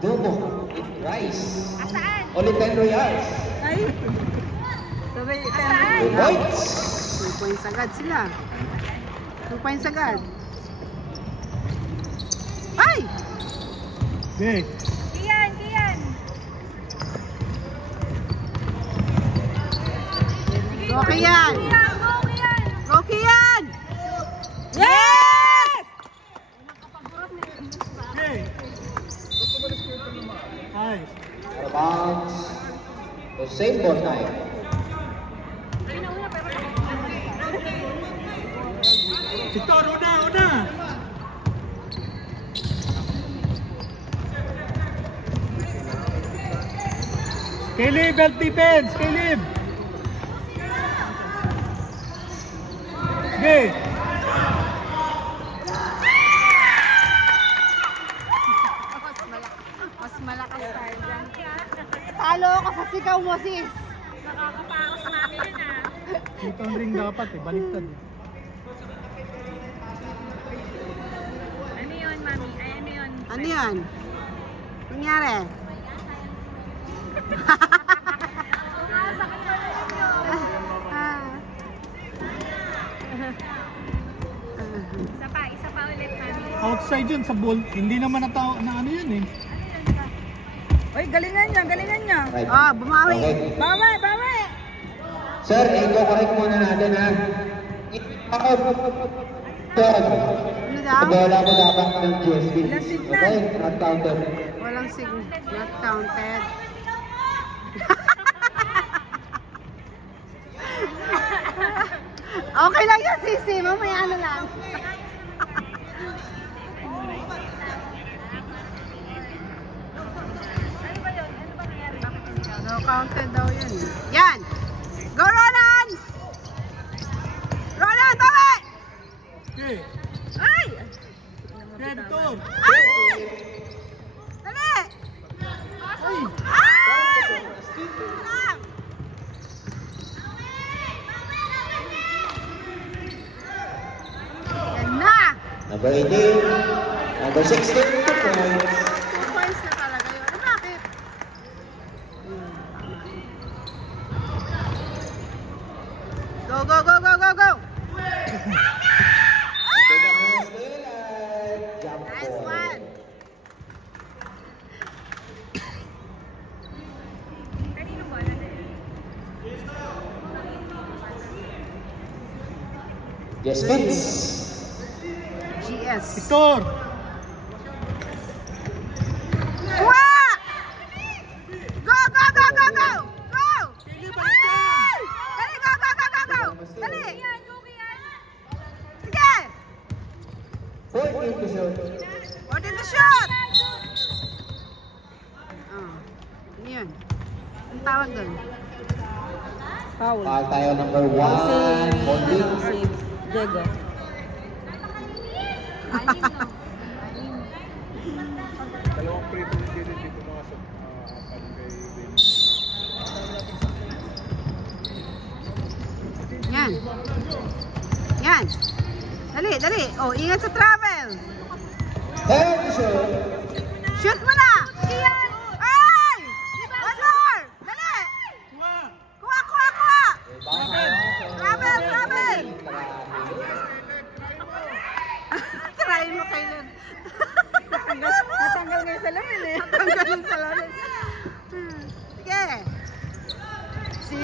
Dumo, Rice. Asaan? Only 10 Royals. Ay! Sabay, 2 points. 2 points agad sila. 2 points agad. Ay! Okay. Kian, Kian. Go, Kian! Kian, go, Kian. Go, Kian! Yes! Okay. Nice. Bounce. So same ball time. Victor, una! Caleb, belt defense! Caleb! Okay. Mas malakas tayo dyan. Talo ako sa sigaw mo, sis. Nakakapaos namin yun ah. Dito ang ring dapat eh, baliktad eh. Ano yun, mami? Ay, ano yun? Ano yan? Nangyari? Isa pa ulit, mami. Outside yun sa ball, hindi naman na ano yun eh. Uy, galingan niya. Right. Ah, bumawi. Okay. Bawi. Sir, i-correct muna natin ha. Out. Ano daw? Bola mo dapat ng GSB. Okay, not counted. Walang signal. Not counted. Okay lang yan, sisi. Mamaya ano lang. Ano ba yun? Ano ba nangyari? Bakit hindi ka? No counted daw yun. Yan! Go, Roland! Roland, bawi! Okay. Ay! Victor! Ay! Dali! Ay! Ay! Lang! Yan na! Number 18. Number 16. 2 points. 2 points na talaga yun. Eh, bakit? Go! Nice one! Kanino ba? Ano yun? Yes, Vince. GS. Victor! Kuha! Go! Go! Ay! Dali, go! Dali! Kian, go, Kian. Sige! 14 to shoot. 14 to shoot! Oh. Ano yun? Ang tawag doon? Foul. Foul tayo number 1. 14. Si Diego. Dalawang free throw dito mga sa Yan! Dali! Oh, ingat sa travel! 10 to shoot. Shoot mo na! Kian! Ay! One more! Dali! Kuha! Travel! Try mo kailan. Natanggal ngayon sa lamin eh. Tanggalin sa lalim. Sige! Si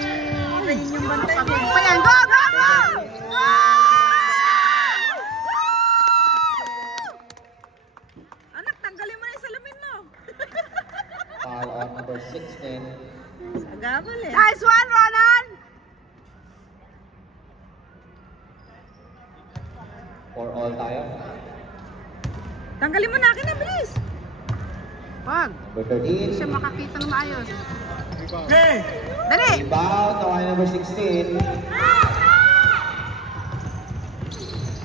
Rain yung bantay niya. Pa yan! Go! Anak, tanggalin mo na yung salamin mo. Foul on number 16. Agabal eh. Nice one, Ronan! 4 all tayo. Tanggalin mo na akin na, bilis. Wag! Number Hindi 13. siya makakita ng maayos. Okay! Dali! Rebound na number 16.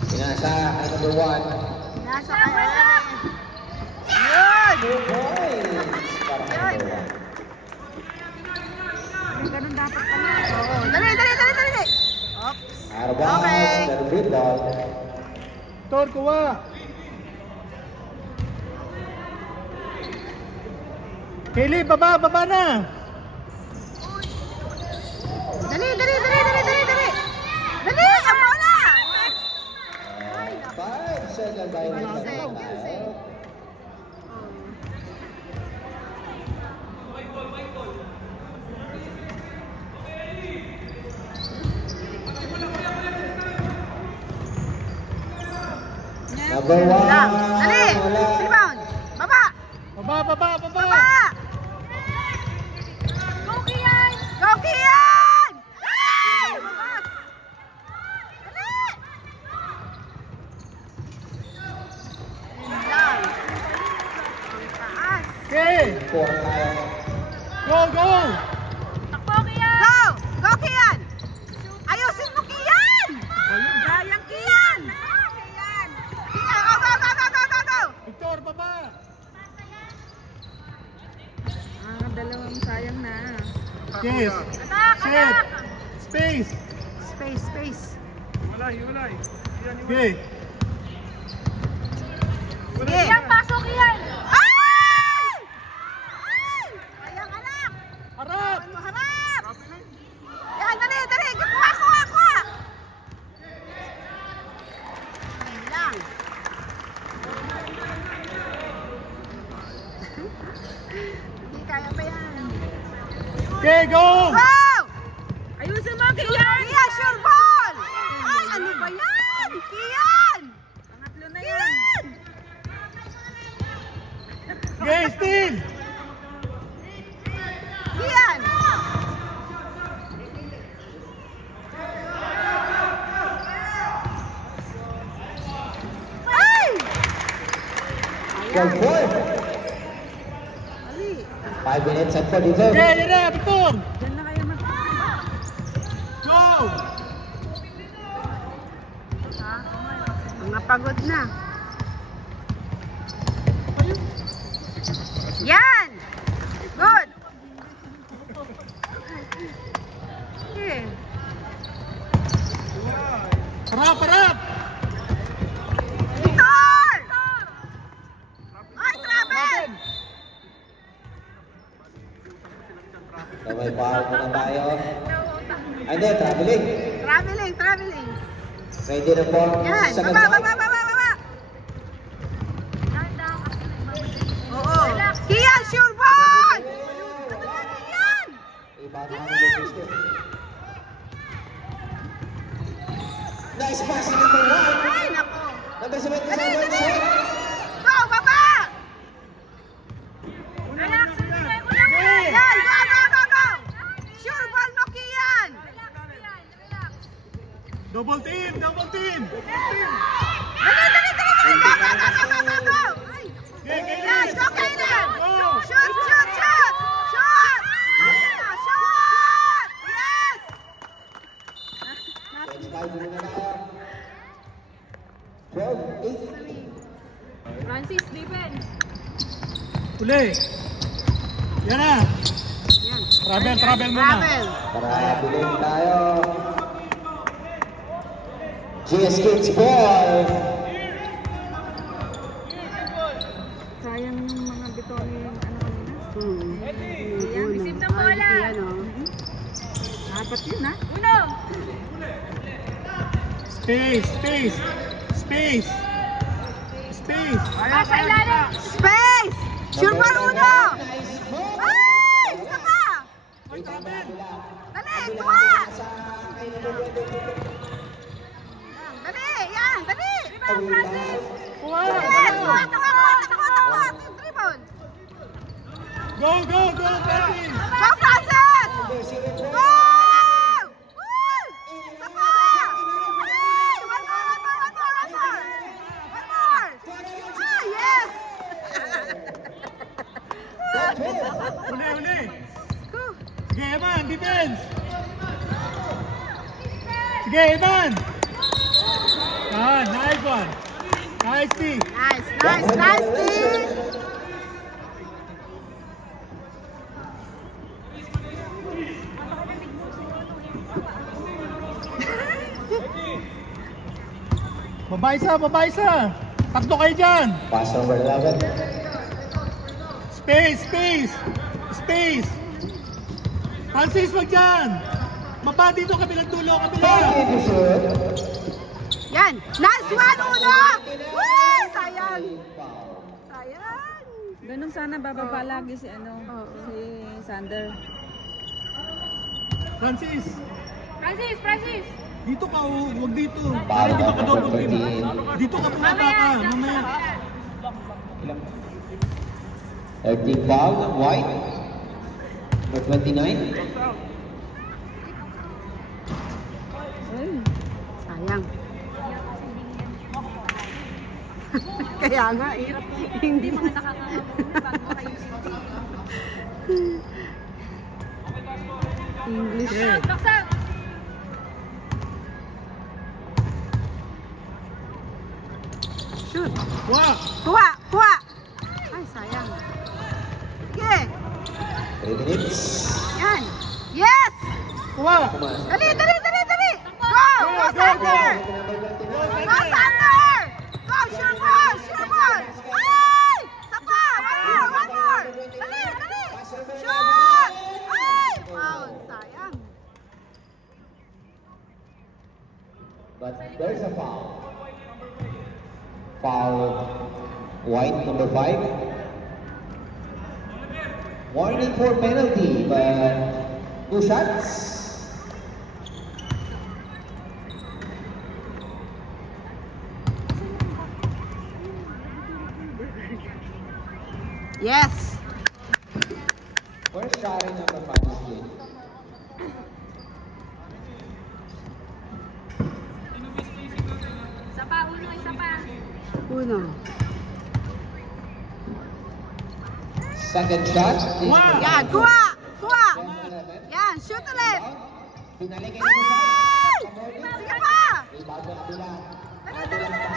Pinasa kay number 1. Nasa kaya. Yun! 2 points para kay number 1. Ganun dapat pala. Oo. Dali! Oops. Out of bounds. Okay. Pero good ball. Victor, kuha! Kaylee, baba na! Dali! Dali! Ang bola! 5 second violation na tayo. Number 1. Dali! Rebound! Baba! Baba! Baba! Go, Kian! Go, Kian! Ay! Babas! Dali! Yun lang. Ang taas. Okay! 4 tayo. Go! Takbo, Kian! Go! Go, Kian! Ayusin mo, Kian! Sayang, Kian! Kian, go! Victor, baba! Dalawang sayang na. Yes! Set! Space! Space. Hiwalay! Okay! Kian, pasok, Kian! Ay! Sayang, anak! Harap! Ano, harap! Yan, dali! Kuha! Ayun lang. Hindi kaya pa yan. Okay, go! Go! Ayusin mo, Kian! Kian, sure ball! Ay, ano ba yan? Kian! Pangatlo na yan. Okay, steal! Kian! Ay! Go 4. Ali. 5 minutes and 47. Okay, yan na, Victor! Diyan na kayo Go! Mga pagod na. Yan! Good! Okay. Harap! Victor! Ay, travel! May power muna tayo. Ay, hindi, traveling. Traveling. Ready na po. Yan, Second baba! time. Oo. Kian, sure ball! Ano ba yan? Iba na ang decision. Nice pass, number 1. Ay, nako. Number 77, Dali! shot. Go, baba! Relax, sinigay ko lang! Yan, go! Sure ball mo, Kian! Relax, Kian, relax. Double team! Dali! Go! Ay, Okay, yan, go, Kailan! Go! Shoot! Yes! 25 muna tayo. 12, 8. Francis, defense. Uli! Yan na! Yan. Travel muna! Travel. Traveling tayo. GS Kids ball. Sayang yung mga bitoni yung ano kanina. Receive ng bola. Apat yun, ha? Uno. Space! Pasa ilalim. Space! Sure ball uno! Ay! Isa pa! Dali! Kuha! Dali! Rebound, Francis. Yes! Kuha! Dribble! Go, Francis! Go, Francis! Go! Woo! Isa pa! Ay! One more! Ah, yes! Uli! Sige, Eman, defense! Sige, Eman! Nice one! Nice D! Nice, team! Babay isa! Tatlo kayo dyan! Pass number 11. Space, space! Space! Francis, wag dyan! Baba dito, kabilang dulo, kabila! Okay to shoot. Yan. Nice one, Uno! Uy, sayang. Sayang. Ganun sana bababa lagi si ano, si Sander. Francis! Francis! Dito ka, oh. Huwag dito. Para Foul hindi ka number double team. 13. Dito ka bumaba ka, mamaya. 13 foul ng White. Number 29. Ay, Sayang. Kaya nga, hindi Mga nakakawag bago kayo English. Baksak! shoot. Wah! Kuha, kuha. Ay, sayang. Sige. 3 minutes. Yan. Yes! Wah! Dali, dali, dali, dali. Go! Go, Sander! Go, Sander! Go, sure ball! Sure ball! Ay! Sapa! One more! Dali, dali! Shoot! Ay! Foul! Sayang. But there's a foul. Foul White, number 5. Warning for penalty, but 2 shots. Yes! First shot in number 5 is good. Isa pa, Uno, isa pa. Uno. Second shot. is Wow. for Yan, kuha! Kuha! 10-11. Yan, shoot ulit! Pinalik kayo Ay! Sige pa! Rebound sa kabila. Dali, dali, dali!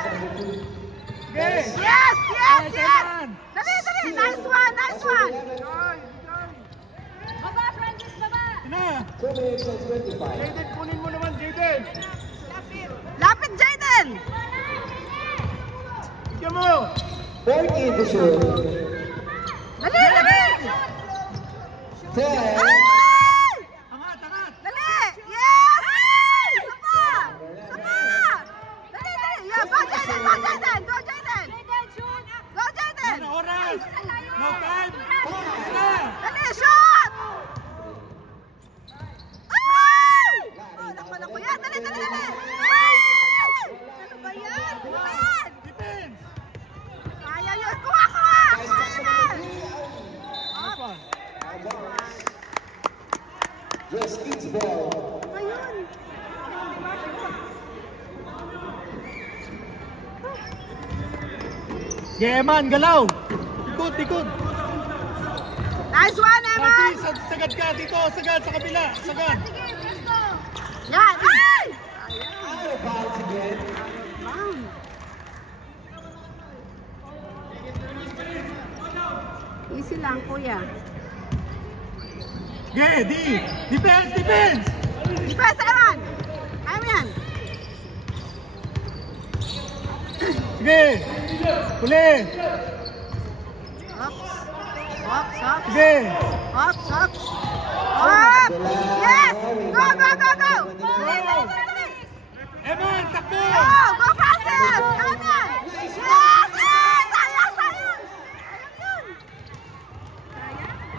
Yes! Yes! Yes! Yes! Jaden! Dali, dali! Nice one! Nice one! Baba, Francis, baba! Ina! 2 minutes and 25. Jaden, kunin mo naman, Jaden. Lapit, Jaden! Bigyan mo. 14 to shoot. Dali, dali! 10. Ay! Angat, angat! Dali! Yes! Sapa! Sapa! Dali, dali! Yeah, go, Jaden! Go, Jaden! Go, Jaden! Go, Jaden! Ano oras? No time! Ina! Dali, shoot! Ay! Oh, nakuha na ko yan. Dali, dali, dali! Ay! Ano ba yan? Yan! Defense! Kaya yun! Kuha, kuha! Kuha yan! Nice one. Just each ball. Ayun! Geman, galaw! Ikot, ikot! Nice one, Eman! Francis, sagad ka dito! Sagad sa kabila! Sagad! Yan! Ay! Out of bounds again. Bang! Easy lang, kuya. Ge, di! Defense, defense! Defense, Eman! Kaya mo yan! Sige! Huli! Ops! Ops, ops! Sige! Ops, ops! Ops! Yes! Go, go, go, go! Dali, dali, dali! Eman, takbo! Go! Go, Francis! Kaya mo yan! Yes! Yes! Sayang, sayang! Sayang yun!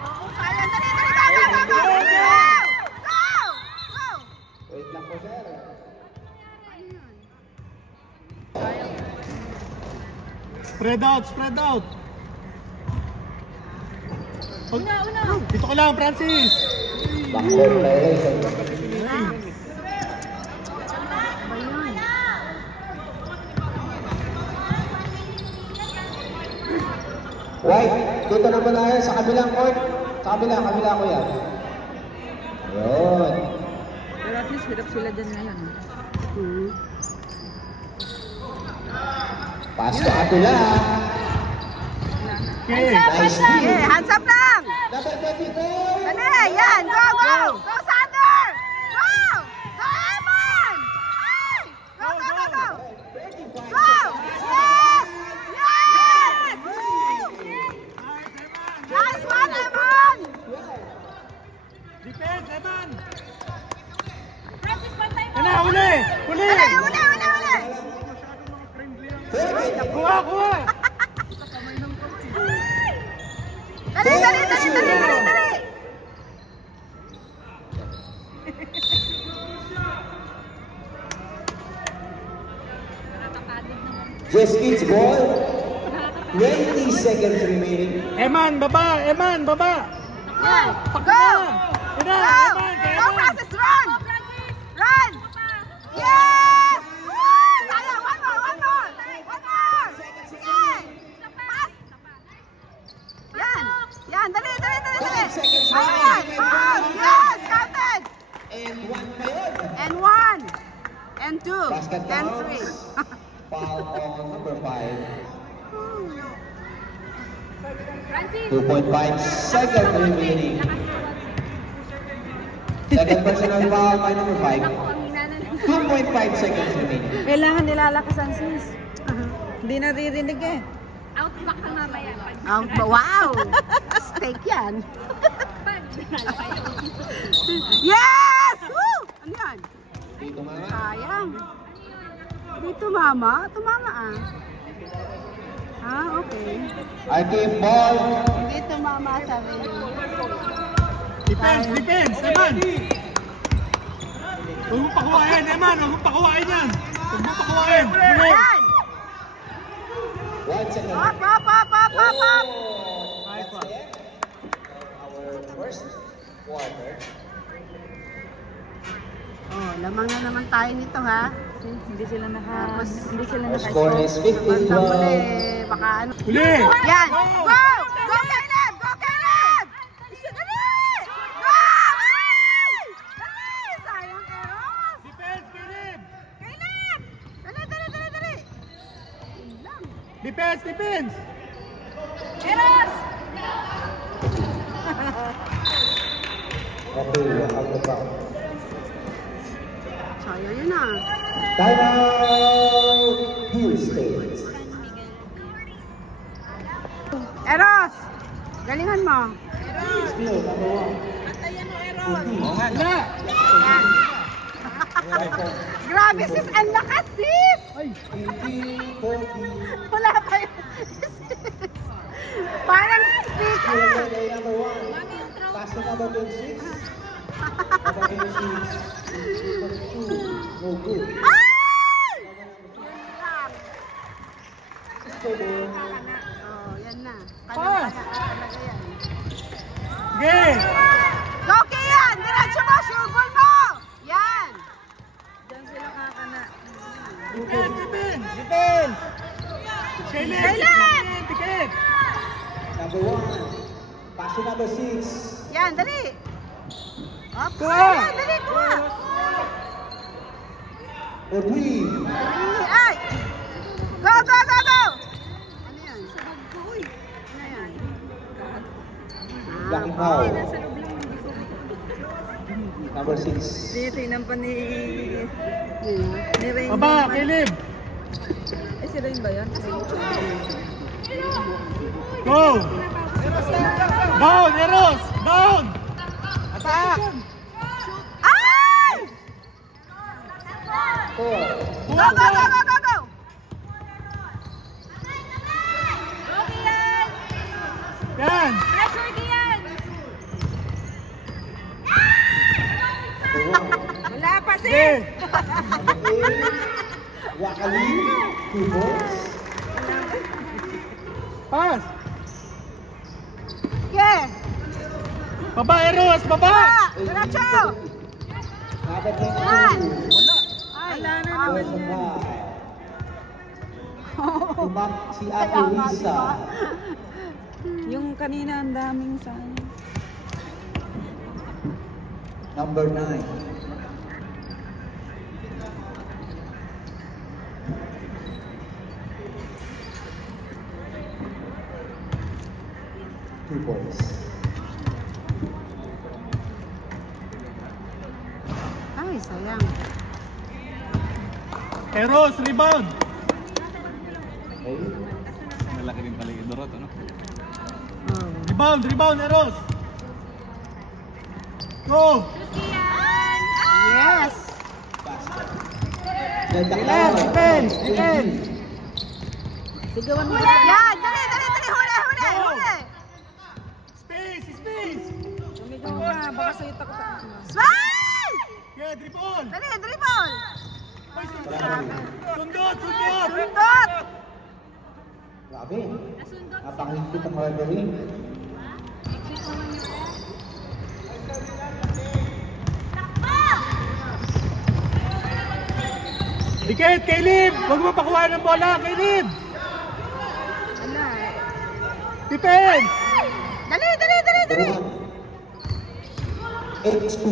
Oo, sayang! Dali, dali! Go, go, go, go! Go! Go! Go! Wait lang po, sir. Ano yun? Spread out, spread out! Una, una! Dito ka lang, Francis! Backdoor violation. Ba yun? White, dito naman tayo sa kabilang court. Sa kabila ko yan. Ayun. Pero at least hirap sila dyan ngayon. Pass to Atula. Okay! Nice Okay, steal. hands up lang! Number 24. Dali, yan! Go, go! Go, Sander! Go! Go, Eman! Ay! Go, go, go, go! Go! Yes! Yes! Woo! Nice Defense, Eman! Francis, pantay mo! Yan na, uli! Uli! Uli! Kuha, kuha! Dali! Just Kids ball. 20 seconds remaining. Eman, baba! Eman, baba! Yan! Go! Go! Yan na, Go! Eman! Kay Go, Eman! Francis! Run! Run! Yes! Woo! Sayang! One more! Sige! Pass! Yan! Dali! Ayan! Oh! Yes! Counted! And 1 pa yun. And 1! And 2! Basket And counts. 3! Foul on number 5. Francis! 2.5 seconds remaining. Second personal foul by number 5. Ako, ang hina na 2.5 seconds remaining. Kailangan nilalakasan sis. Hindi naririnig eh. Outback ka mamaya. Wow! Steak yan! Pag nanalo kayo. Yes! Woo! Ano yan? Dito mga. Sayang. Dito mama? Tumama ah. Ah, okay. Arcade ball. Dito mama sabi niya. Defense! Eman! Huwag mo pakuhain, Eman! Huwag mo pakuhain yan! Huwag mo pakuhain! Uli! Yan! 1 second. Up! Nice one. Our first quarter. Oh, lamang na naman tayo nito ha. Hindi sila Our score is 15-12. Baka ano. Uli! Yan! Go! Go Caleb! Go Caleb! Dali! Go! Dali! Sayang Eros! Defense, Caleb! Caleb! Dali! Yun lang. Defense! Eros! Okay, out of bounds. Sayang yun ah. Time out. Here stays. Eros! Galingan mo. Still number 1. Wala! Yan. Grabe sis, ang lakas sis! 18, 40. Wala pa yun. Parang speaker. Play number 1. Pass to number 26. Number 26. No good. Ay! Scoreboard. Oh, yan na. Pass! Talaga yan. Game! Go Kian! Diretso mo! Sure ball mo! Yan! Diyan sila kakana. Defense! Caleb! Caleb! Number 1. Pass to number 6. Yan, dali! Up! Kuha! Yan, dali! Kuha! For 3. Ay! Go! Ano yan? Ano yan? Blocking foul. Nasa loob lang hindi ko. Number 6. Tinitingnan pa ni Rain. Baba, Caleb! Eh, si Rain ba yan? Go! Down, Eros! Down! Attack! Ay! 4. Go! Go! Yan! Pressure Kian! Wala pa sis! Game! Wakali. 2 balls. Pass! Okay! Baba, Eros! Baba! Diretso! Number Yan! 22. Wala na Power naman yan. supply. Tumak si Ate Lisa. Yung kanina ang daming sayang. Number 9. Two balls. Ay, sayang. Eros, rebound! Okay. Malaki din pala yung Dorot, ano? Oh. Rebound, Eros! Go! Kian! Yes! Defense! Sigawan mo. Yan! Dali! Huli! Space! Sumigaw ka. Baka sa'yo takot. Smile! Yeah, dribble! Dali, dribble! Ay, sundot! Sundot! Grabe. Napakahigpit ang referee. Dikit, Caleb! Huwag mo pakuha ng bola, Caleb! Ala. Defense! Dali! H2.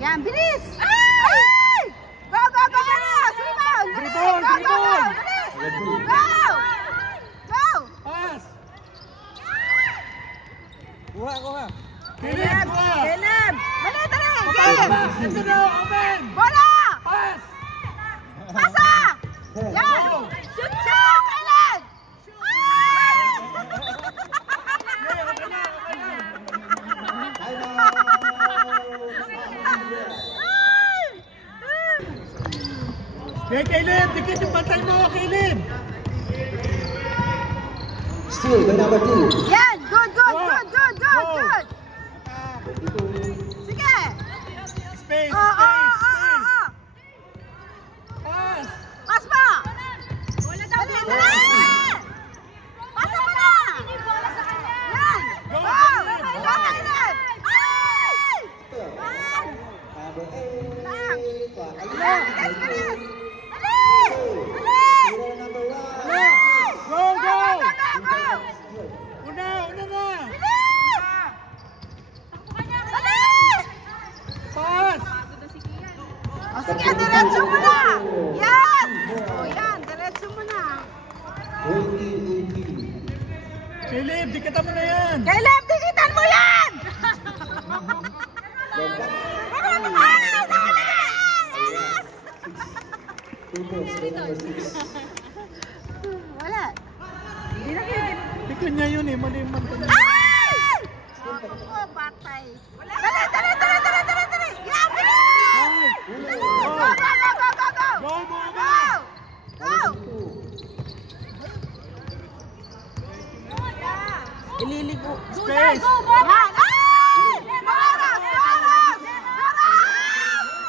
Yan, bilis! Ay! Go! Sumibang! Dribble! Bilis! Go! Pass! Kuha. Caleb! Kuha! Caleb! Dali! Pass! Game! Ito na! Open! Bola! Pass! Pasa! Yan! Go! Shoot! Kailan! Ay! Okay na! Okay, Caleb! Dikit yung pantay mo, Caleb! Still, the number 2. Yan! Good! Go! Sige! Space! Pass! Pas pa! Dali! Pasa mo na! Yan! Go, Go! Caleb! Go, Caleb! Ay! Yan! Number 8. Lang! Ayan. Bilis! Dali! Number 1. Go! Go! Una na! Bilis! Dali! Pass! O sige, diretso mo na! Yan! O yan, diretso mo na. 18. Caleb, dikita mo na yan! Caleb, dikitan mo yan! Ay! Dali! Yes! 2 points, the number 6. Wala. Dikin niya yun eh, mali yung mantay. Ay! Ako, batay. Dali! Yan, bilis! Go! Go, go! Go! Ililigo. Space! Yan! Ay! Moras!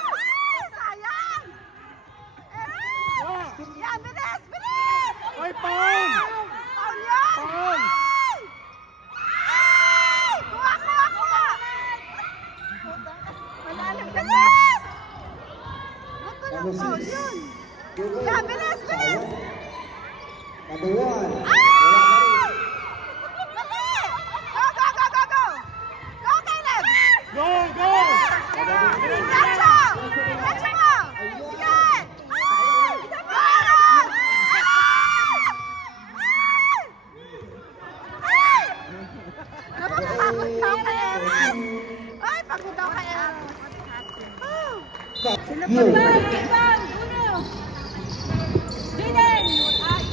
Ay, sayang! Yan, bilis! Ay, Paul! Paul yan! Paul! Ay! Kuha! Bilis! Ba't ko lang Paul yun? Yan, bilis! Number 1. Ay! Dali! Go! Go, Caleb! Go, go! Diretso! Diretso mo! Sige! Ay! Moras! Ay! Napakatakot ka kay Eras! Ay, pagod ako kay Eras.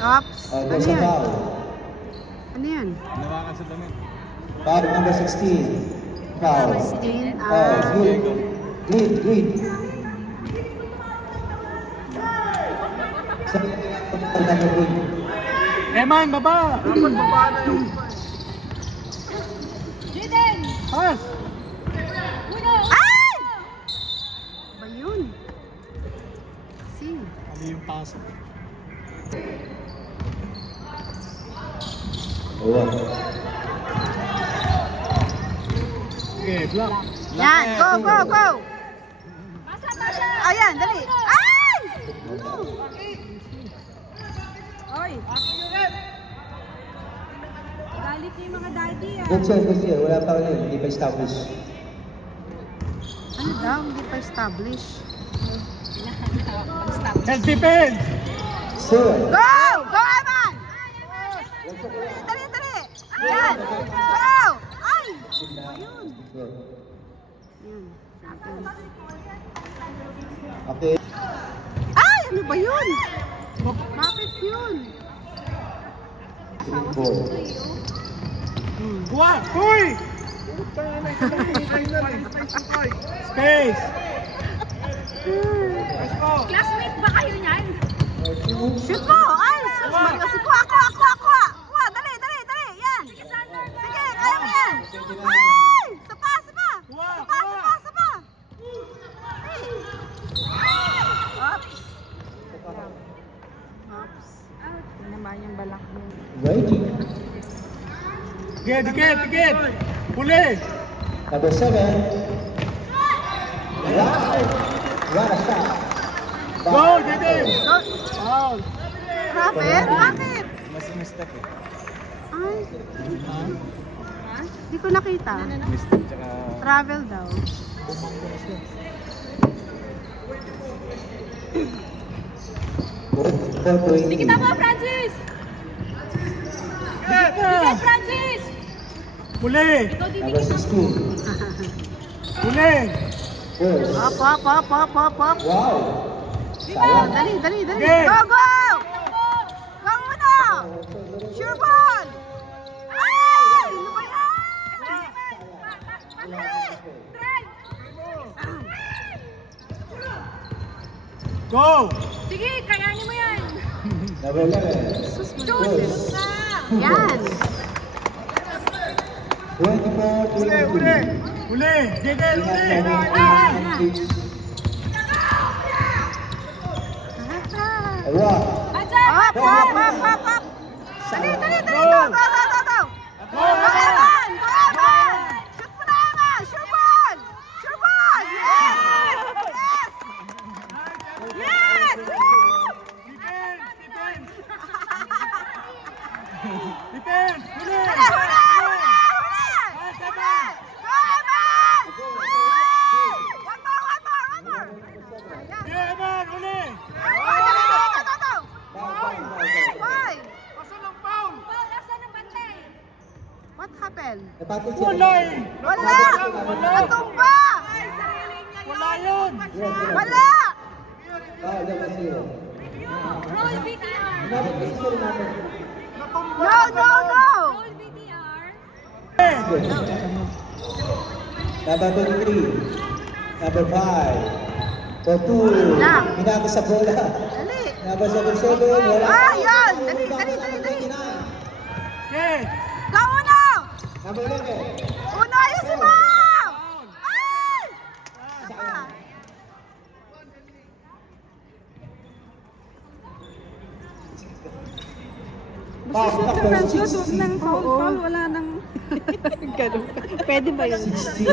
Oops! There's a foul. Ano yan? Nawakan sa damit. Foul number 16. Foul. 16, Green. Number 3. Eman, baba! Dapat baba na yung... Pass! Ay! Ba yun? Kasi, Mali yung pasok. Oh. Okay, block. yan, go! Ayan, dali. Ay! Oy! Galit yung mga daddy ah. Good sir. Wala pa rin. Hindi pa establish. Ano daw? Hindi pa establish. Let's defend! Still. Go! Go, Evan! Dali! Ayan! Go! Ay! Ayun. Good. Yan, sa akin. Okay. Ay! Ano ba yun? Bakit yun? 3-4. Buwa! Hoy! Space. Classmate ba kayo niyan? Shoot mo! Ay! Suman kasi kuha! Dali! Yan! Sige, kaya mo yan! Ay! Sapa! Sapa! Ay! Oops! Tinamaan yung balak mo. Waiting. Dikit. Huli. Number 7. Wow! What a shot. Go, Jaden. Foul. Rafael, bakit? Mas mistake eh. Ay. Hindi ko nakita. Mistake tsaka... Travel daw. Hindi kita mo, Francis! Sige, Francis! Huli. Ikaw Number didikit mo. 16. Huli. Force. Up. Wow! Oh, dali. Okay. Go! Go muna! Sure ball! Ay! Ano ba yan? Go. Sige, kayanin mo yan! Number 11. Force. Yan! 24-22. Huli. Jaden, We huli. have 7 each. One. Aja! Up! Dali! Go! Go. Eman! Shoot mo na, Eman! Sure ball! Yes! Defense. Huli. Huli! Go, Eman! One more! Yeah, man. Huli. Go! Why? Asan ang foul? Paul, asan ang bantay? What happened? Napatid siya. Wala eh. Wala! Natumba! Wala yun. Wala! Ah, number 0. Roll VTR! Number 6 ko rin natin. No! Roll VTR! Number 23. Number 5. For 2. Lang. Hinako sa bola. Dali! Number 77. Wala. Ah, yan! Dali! Okay. Go uno! Number 11. Uno, ayusin mo! Ay! Saka. Pass Shoot number ka, Francis. Huwag 60. nang foul. Wala nang... Ganun. Pwede ba yun? 60.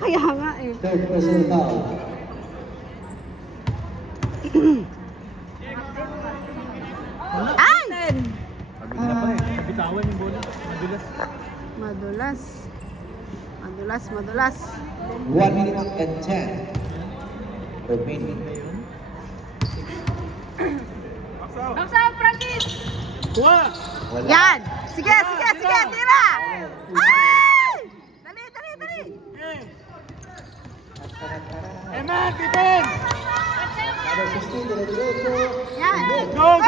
Kaya nga eh. Third personal foul. Ay! Pagod na pa eh. Bitawan yung bola. Madulas. Madulas. 1 minute and 10 remaining. Baksa, Francis! Kuha. Wala. Yan! Sige! Tira! Ay! Dali! Okay. Eman, defense. Number 16. Diretso. Yan! Go.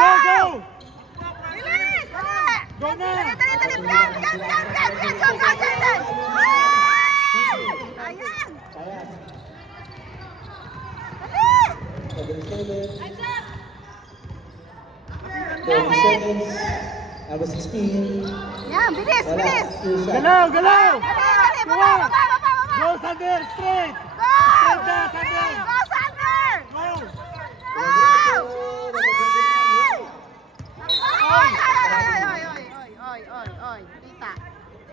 Bilis! Dali! Go na. Dali! Bigan! Go, Jaden! Ay! Ayan! Ayan. Dali! 77. Aja! 30 seconds. Number 16. Yan! Bilis! Wala. 2 shots. Galaw. Dali! Baba! Go, Sander. Straight. Go! Sander. Go, Sander! Go. Go! Ay! Oy! Tita.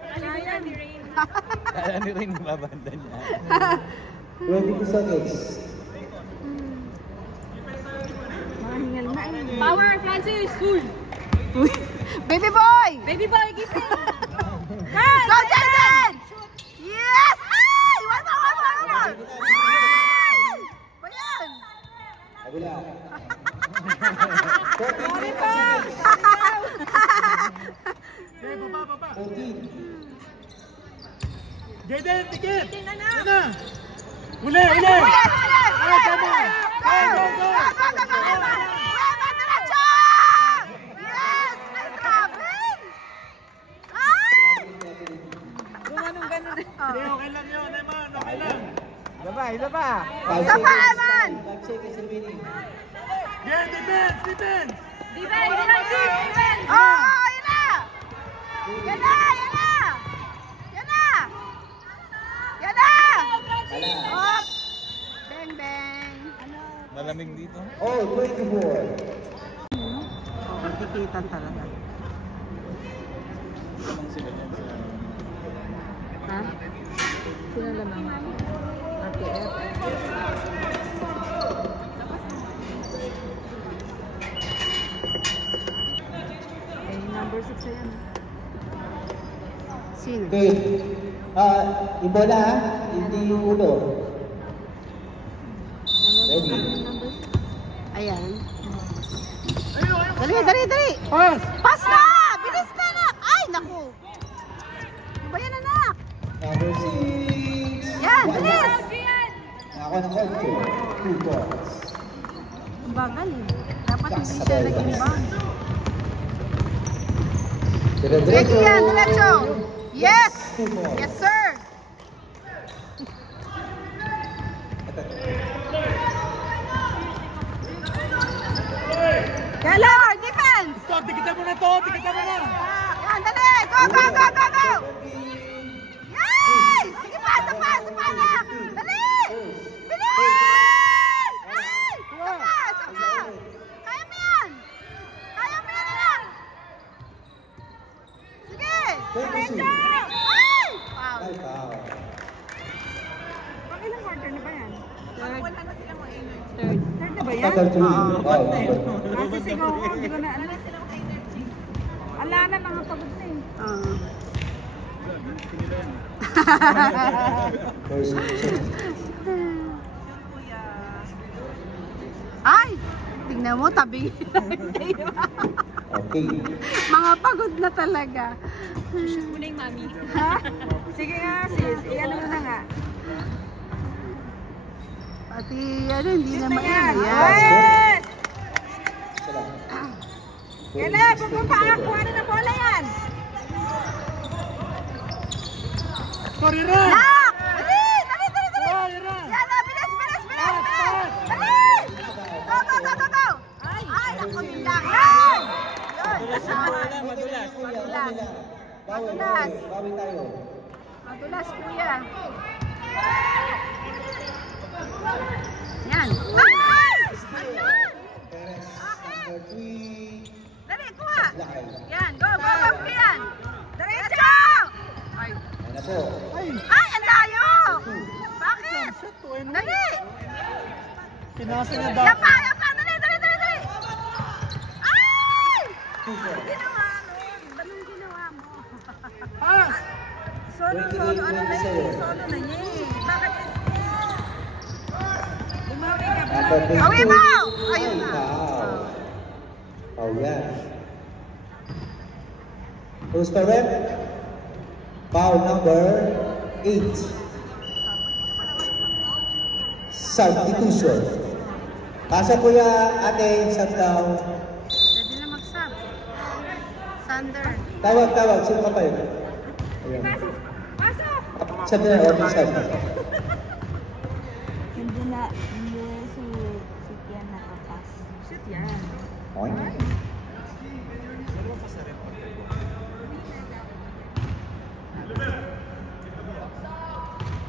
Kaya ni Rain. Kaya ni Rain babanda niya. 22 seconds. Mahingal na eh. Power, Francis! Uy! Baby boy! Baby boy, gising! Go, Jaden! Yes! Ay! One more! Ay! Ba yan? Kabila. 14 Okay, baba. 14. Jaden, tikit. Tingnan na! Yan na. Huli. Ay, tama. Go. Eman, diretso! Yes! Ay, grabe! Ay! Kung anong gano'n rin. Hindi, okay lang yun, Eman. Okay lang. Isa pa, isa pa. 5 Isa pa, seconds. Eman. 5 seconds remaining. Yeah, defense, defense. Defense, Francis! Defense! Oh, yan na! Yan na! Yan na! Yan na! Yan na! Wala. Hop! Bang, bang! Malamig dito. Oh, 24. Kikitan talaga. Ha? Sino naman? Ate F. Eh, number 6 ayan. Sino? Okay. Yung bola ha, hindi yung ulo. Ready? Ayan. Dali, dali, dali! Pass. Pass na! Bilis na na! Ay, naku! Ano ba yan, anak? Number 6. Yan, bilis! Ako na ko. 2 balls. Ang bagal eh. Dapat hindi siya naging bang. Ready yan, diretso! Yes! 2 balls. Yes, sir! Keller, defense! Ito, tikitan mo na to, tikitan mo na. Yan, dali! Go, go, go, go, go! Yay! Sige pa, isa pa, isa pa na! Dali! Bilis! Ay! Isa pa, isa pa! Kaya mo yan! Kaya mo yan, anak! Sige! Diretso! Ay! Wow! Ay, foul. Pang ilang quarter na ba yan? Wala na silang mga energy. Third. Third na ba yan? Number 3. Wow. Kasi sigaw ko, di ko na ano. Ala na, mga pagod na eh. First set. Ay! Tingnan mo, tabi. Okay. Mga pagod na talaga. Muna yung mami. Ha? Sige nga sis, iyan mo na nga. Pati ano, hindi naman Yan! yan. Yes! Isa lang. Kailan, pagpapakakuha na ng bola yan! Sorry, Ran. Nak! Dali! Dali, dali, dali! Sorry, Ran. Yan na, bilis, bilis, bilis, bilis! Dali! Go, go, go, go, go! Ay, ako bilang. Yan! Yun! Madulas. Madulas. Bawal, Madulas. bawal tayo. Madulas, kuya. Yan. Ay! Ayun! Perez. Okay. Number 3. Dali, kuha! Lakay. Yan, go, go, go, kuya! Diretso! Ay! Ayan na po. Ay, Ay, ang layo! Bakit? Dali! pinasa niya Yan dapat. pa, yan pa! Dali, dali, dali, dali! Ay! 2 balls. Ginawa mo. Anong ginawa mo? Pass. Solo, solo. Ano na yun? Solo na niya eh. Bakit? Number 22. Awi mo! Ayun na. Foul. Foul yan. Who's the rep? Foul number 8. Substitution. Pasa kuya ate, sub down. Pwede na mag-sub. Sander. Tawag. Sino ka pa yun? Ayan. Pasok! Sub na, okay, sub. Hindi na, hindi si Kian nakapas. Shit yan. Okay.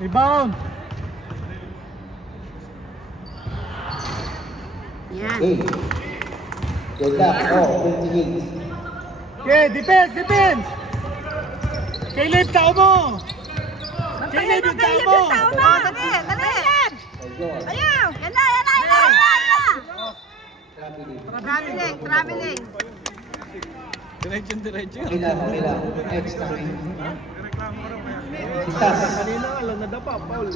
Rebound. Yan. Okay. Good luck. Oh, 28. Okay, defense, defense. Caleb, tao mo. Caleb, yung tao mo. Oh, dali, dali. Ayun. Ayaw! Yan na, yan na, yan na, yan na! Traveling. Traveling. Diretso. Okay lang. Next time. Si Tas. Kanina nga lang nadapa, Paul.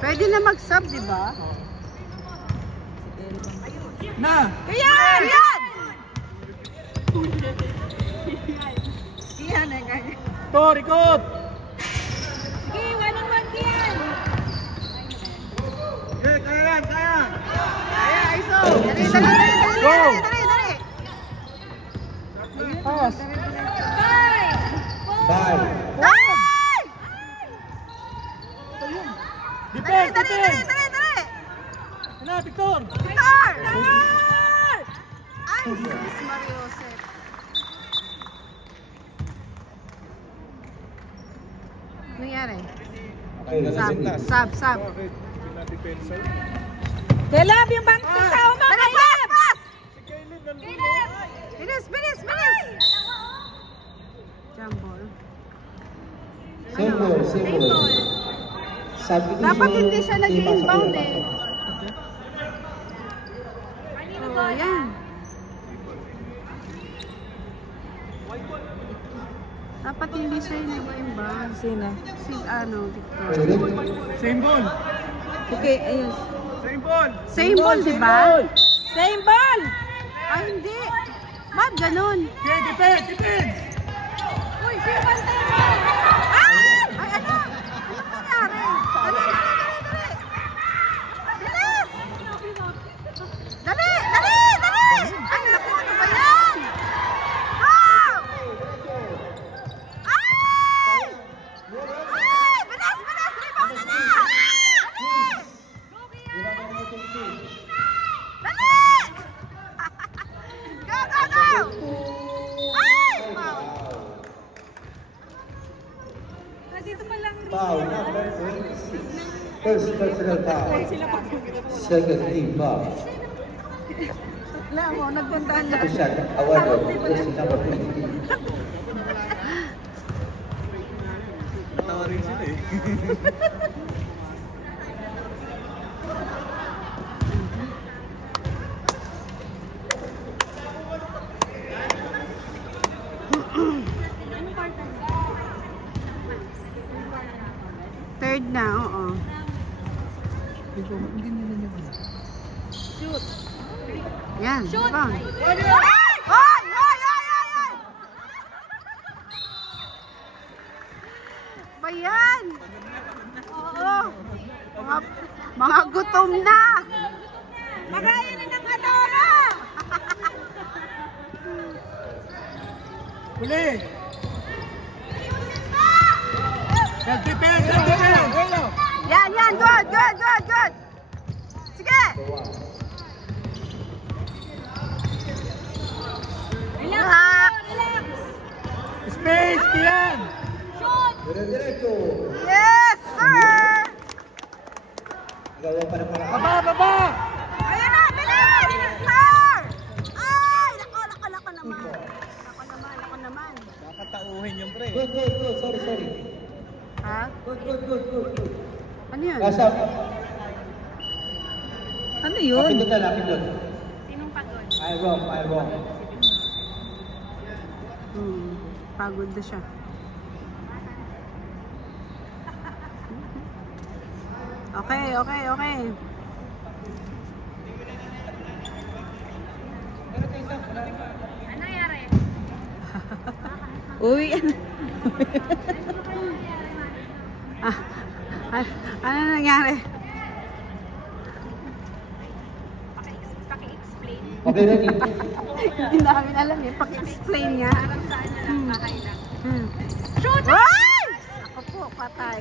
Pwede na mag-sub, di ba? Na. Yan! Yan! Kian eh, ganyan. To, record. Sige, walang mag-yan! Okay, kaya yan, kaya. Dali, dali, dali, dali, Go! dali, dali, dali. Pass. 5. Ay! Defense, Dali, defense. dali! Ano, Victor? Victor! Ay, sis Mariosep. Nangyari? Okay, Sab. Bakit? Pinadepensa yun. Caleb, yung bang tao mo, Dali, Caleb! pass! Si Kaylin nandun. Bilis! Jumble. Simple. Subdivision. Dapat hindi siya Team nag-inbound Pasok. eh. Oh, yan. Dapat hindi siya yung nag-inbound. Sino? Si Victor. Same ball. Okay, ayun. Same ball, di ba? Same ball! Ay, hindi. Ba't ganun? Okay, defense, defense. Uy, sino bantay mo? Ay, ano? Ano nangyari? Dali! Bilis! Dali! Ay, naku, ano ba yan? Go! Ay! Bilis! Rebound na na! Dali! Go! Ay! Foul! Dito pa lang. Foul number 26. First personal foul. Second team foul. Wala mo, nagpuntahan na. Second shot awarded. Jersey number 15. Natawa rin sila eh. Third na, oo. Shoot. Yan, rebound. Ay! Hoy! Ba yan? Oo. Mga gutom na. Makain na ng adobo! Huli. Self-defense, self-defense. Yan. Good. Sige. Relax! Space, Tian. Diretso. Yes, sir. Gawa pa ng paraan. Baba. Ayan na, bilis, sir. Ay, nako naman. Kakatauhin yung pre. Good. Sorry. Ha? Good. Ano yun? Kasap. Ano yun? Kapindot na lang, pindot. Sinong pagod? I wrong. Pagod na siya. Okay. Ano nangyari? Uy, ano? Ano nangyari? Paki-explain. Okay, ready? Hindi namin alam eh. Paki-explain nga. Saan na lang bahay lang. Shoot! Ay! Ako po, patay.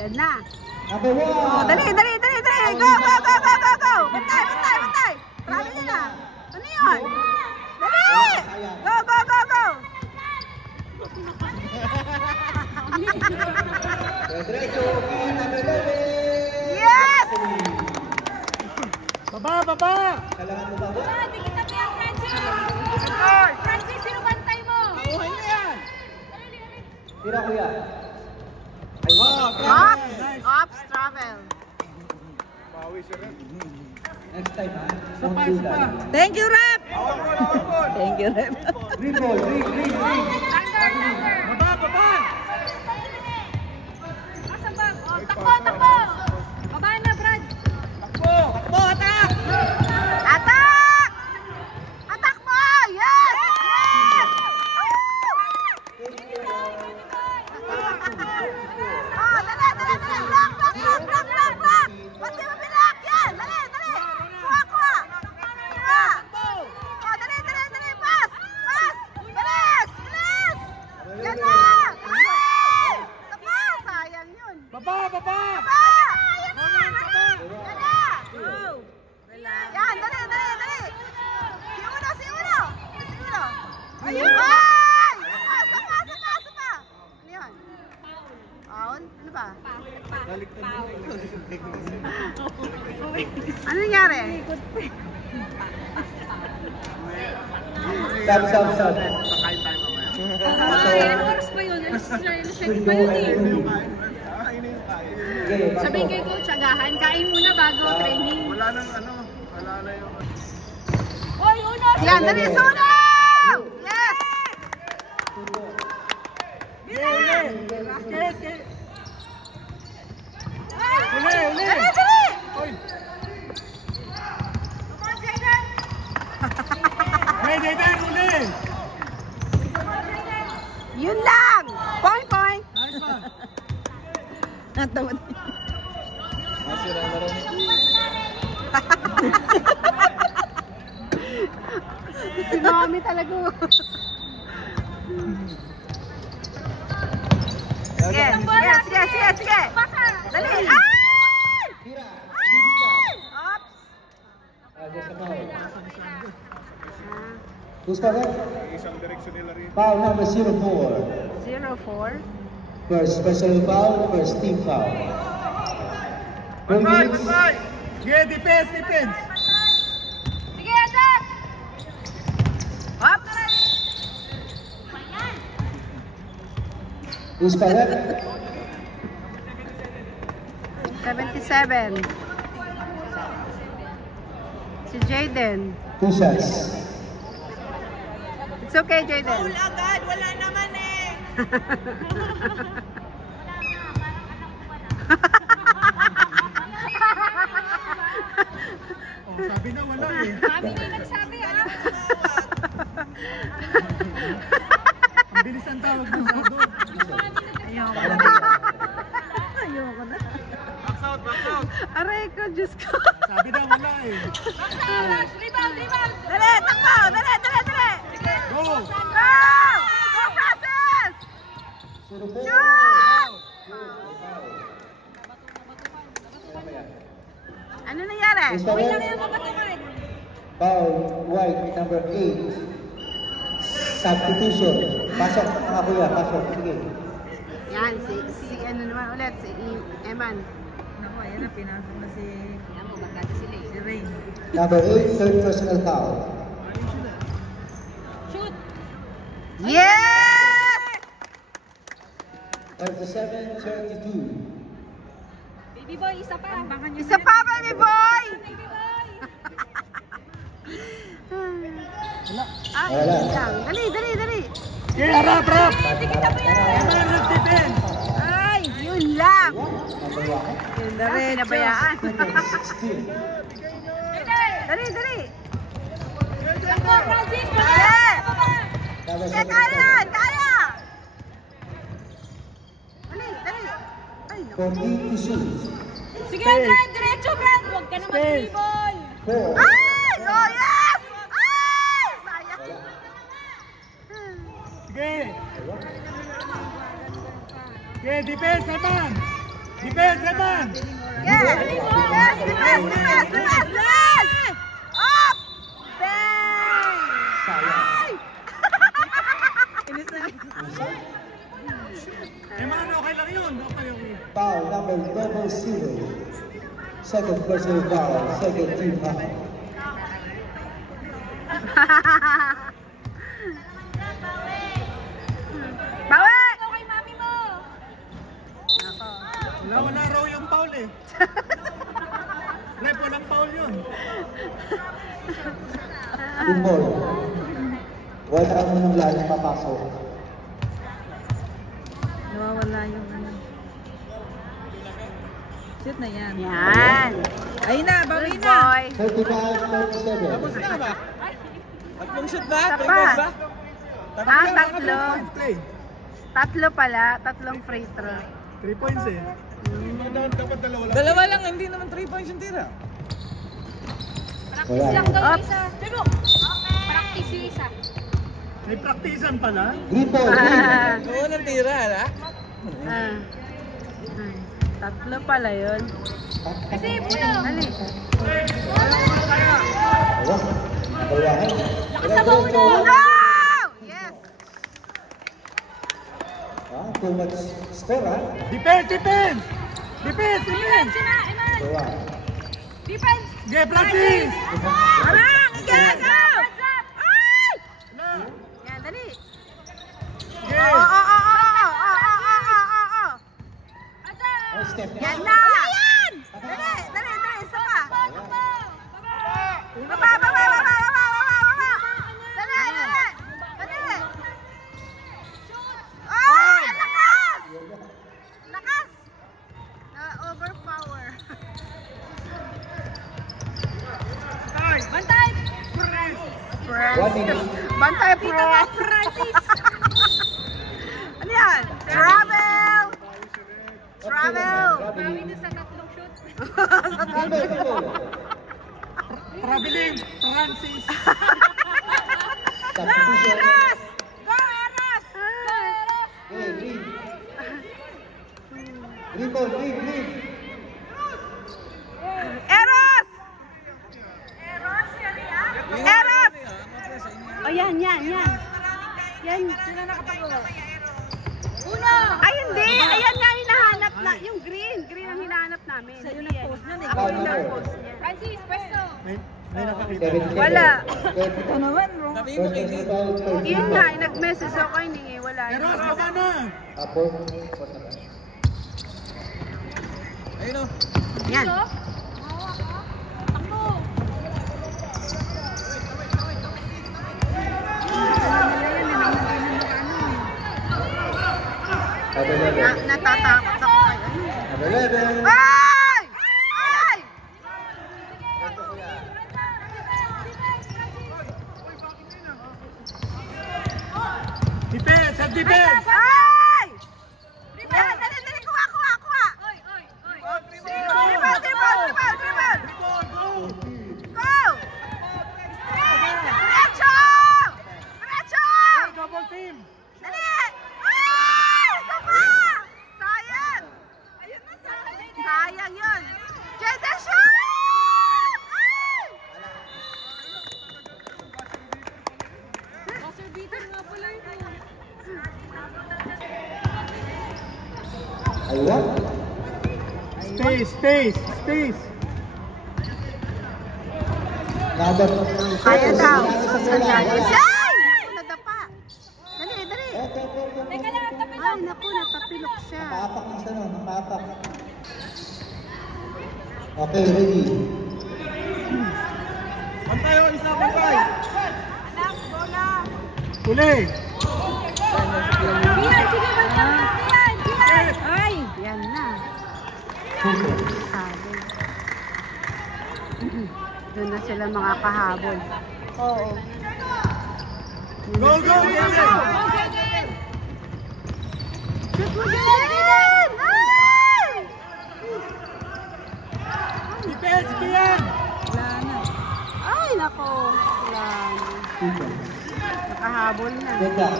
Yan na. Number 1. Oh, dali. Go! Bantay! Marami niya na. Ano yun? Dali! Go! Diretso. Number 11. Yes! Baba. Kailangan mo ba? Di kita kaya, Francis! Francis, sino bantay mo? Tira kuya. Ops, travel. Pawi siya rin. Next time ha. Don't do that. Thank you, Rep! Thank you, Rep. Green ball. Green. Baba. Asa ba? Oh, takbo! Baba na, Brad! Attack! Attack mo! Yes! Oh, dali! Block! Ba't di mo binak? Yan! Dali! Kuha! Oh, dali! Pass! Dali! Ano nangyari? Stop. Ano oras pa yun? Check pa yun eh. Okay, Sabihin kay Coach Agahan, kain muna bago training. Wala nang ano, wala na yung... Hoy, uno! Yan, dali, sunaw! Yes! Uli! Dali, dali! Hey, Jayden, uli! Yun lang! Point! Nice one. Natawad. Masira na rin. Si Mami talaga. Sige. Dali. Ay! Tira. Oops. Just a foul. Who's covered? Isang direksyon nila rin. Foul number 04. 0-4. First personal foul, first team foul. 4 minutes. Sige, defense! Sige, Azab! Oops. Who's covered? 77. Si Jayden. 2 shots. It's okay, Jayden. Agad, wala naman eh. Oh, sabi na wala eh. Mami na yung nagsabi ah. Ang bilis ang tawag mo sa doon. Ayoko na. Aray ko, Diyos ko. Sabi na wala eh. Rebound! Dali, takbo! Dali! Go! Go! Go, Francis! 04. Shoot! Ano nangyari? Who's covered? Foul, white, number 8. Substitution. Pasok, mga kuya, pasok. Sige. Yan, si ano naman ulit, si Eman. Naku, ayan na, pinasok na si Rain. Number 8, third personal foul. Shoot! Yes! 37-32. Baby boy, isa pa. Isa pa, baby boy! Baby boy! Ah, Wala. hindi lang. Dali! Okay, harap! Eman, Defense! ay, yun lang! Number 1. Yun na rin, nabayaan. 16. Dali! Ako, Francis! Yeah! Number Kaya 7. kaya! Dali! Ay, naku. 14 to shoot. Sige, Brad! Diretso, Brad! Huwag ka na Space. mag-dribble! 4. Ay! Oh, yes! Ay! Sayang. Sige! Sige, defense naman! Defense naman! Yes! Yes! Up! Bang! Ay! Eh man, okay lang yun. Okay. Foul number 00. Second personal foul, second team foul. Bawi! Ikaw kay mami mo! Wala raw yung foul eh. Rep, walang foul yun. Good ball. Wala mo nang lalim papasok. Nawawala yung ano. Shoot na yan. Yan! Ayun na, bawi Good na. boy! 35-37. Tatlong shoot ba? Isa pa. Tatlo. Play. Tatlo pala. Tatlong free throw. 3 points eh. Dapat dalawa lang. Dalawa lang, hindi naman 3 points yung tira. Practice lang daw yung Oops. isa. Practice yung isa. May practicean pala. Green ball, green. Oo, ng tira, ha? Tatlo pala yun. Kasi puno. Dali. Bawahan. Nakasabaw na. No! Yes! Too much score, ha? Defense! Defense, defense! So, Defense! Sige, Francis! Parang! Get out! Ay! Na! Yan, dali. Sige! oh, step Yan back. na! Yan! Dali, dali, dali. Isa pa. Baba. Dali, dali. Dali. Ay! Ang lakas! Lakas! Na-overpower. Bantay! 1 minute. Bantay pro. Francis! Ano yan? Travel! Travel! Bawi na sa tatlong shoot. Dribble. Traveling! Francis! Substitution. Eras! Go, Eras! Okay, green. Dribble, green. Eras! Eras! O yan. Yan, sila nakapagawa. Ay, hindi! Ayan nga hinahanap na. Yung green. Green ang hinahanap namin. Sa'yo nag-post nun eh. Ako yung nag-post niya. Francis, pwesto! May nakakita. 7 Wala. Ito naman, bro. Yun nga, nag-message ako, hiningi. Wala. Eros, baba na! Yan. Natatakot ako kayo. Number 11. Ay! Ay! Defense! Self-defense! Ay! Yan, dali, kuha! Oy! Dribble! Go! Diretso! Double team! Dali! Ay! Isa pa! Sayang! Sayang yun! Jeder shot! Ay! Buzzer beater nga pala ito. Ayun. Space! Number Kaya daw. Sa bola. Ay! Nadapa. Dali. Teka lang, tapos Ay, naku, natapilok siya. Nakapak na siya nun. Nakapak. Okay, ready. Bantay o isa, bantay! Anak, bola. Uli! Bilan, sige, Bilan! Ay! Yan na. Super. Sabi. Doon na sila makakahabol. Oo. Go! Shoot mo din! Ay! Defense! Kian! Wala na. Ay, nako. Wala na. Super. Nakahabol na. Get back.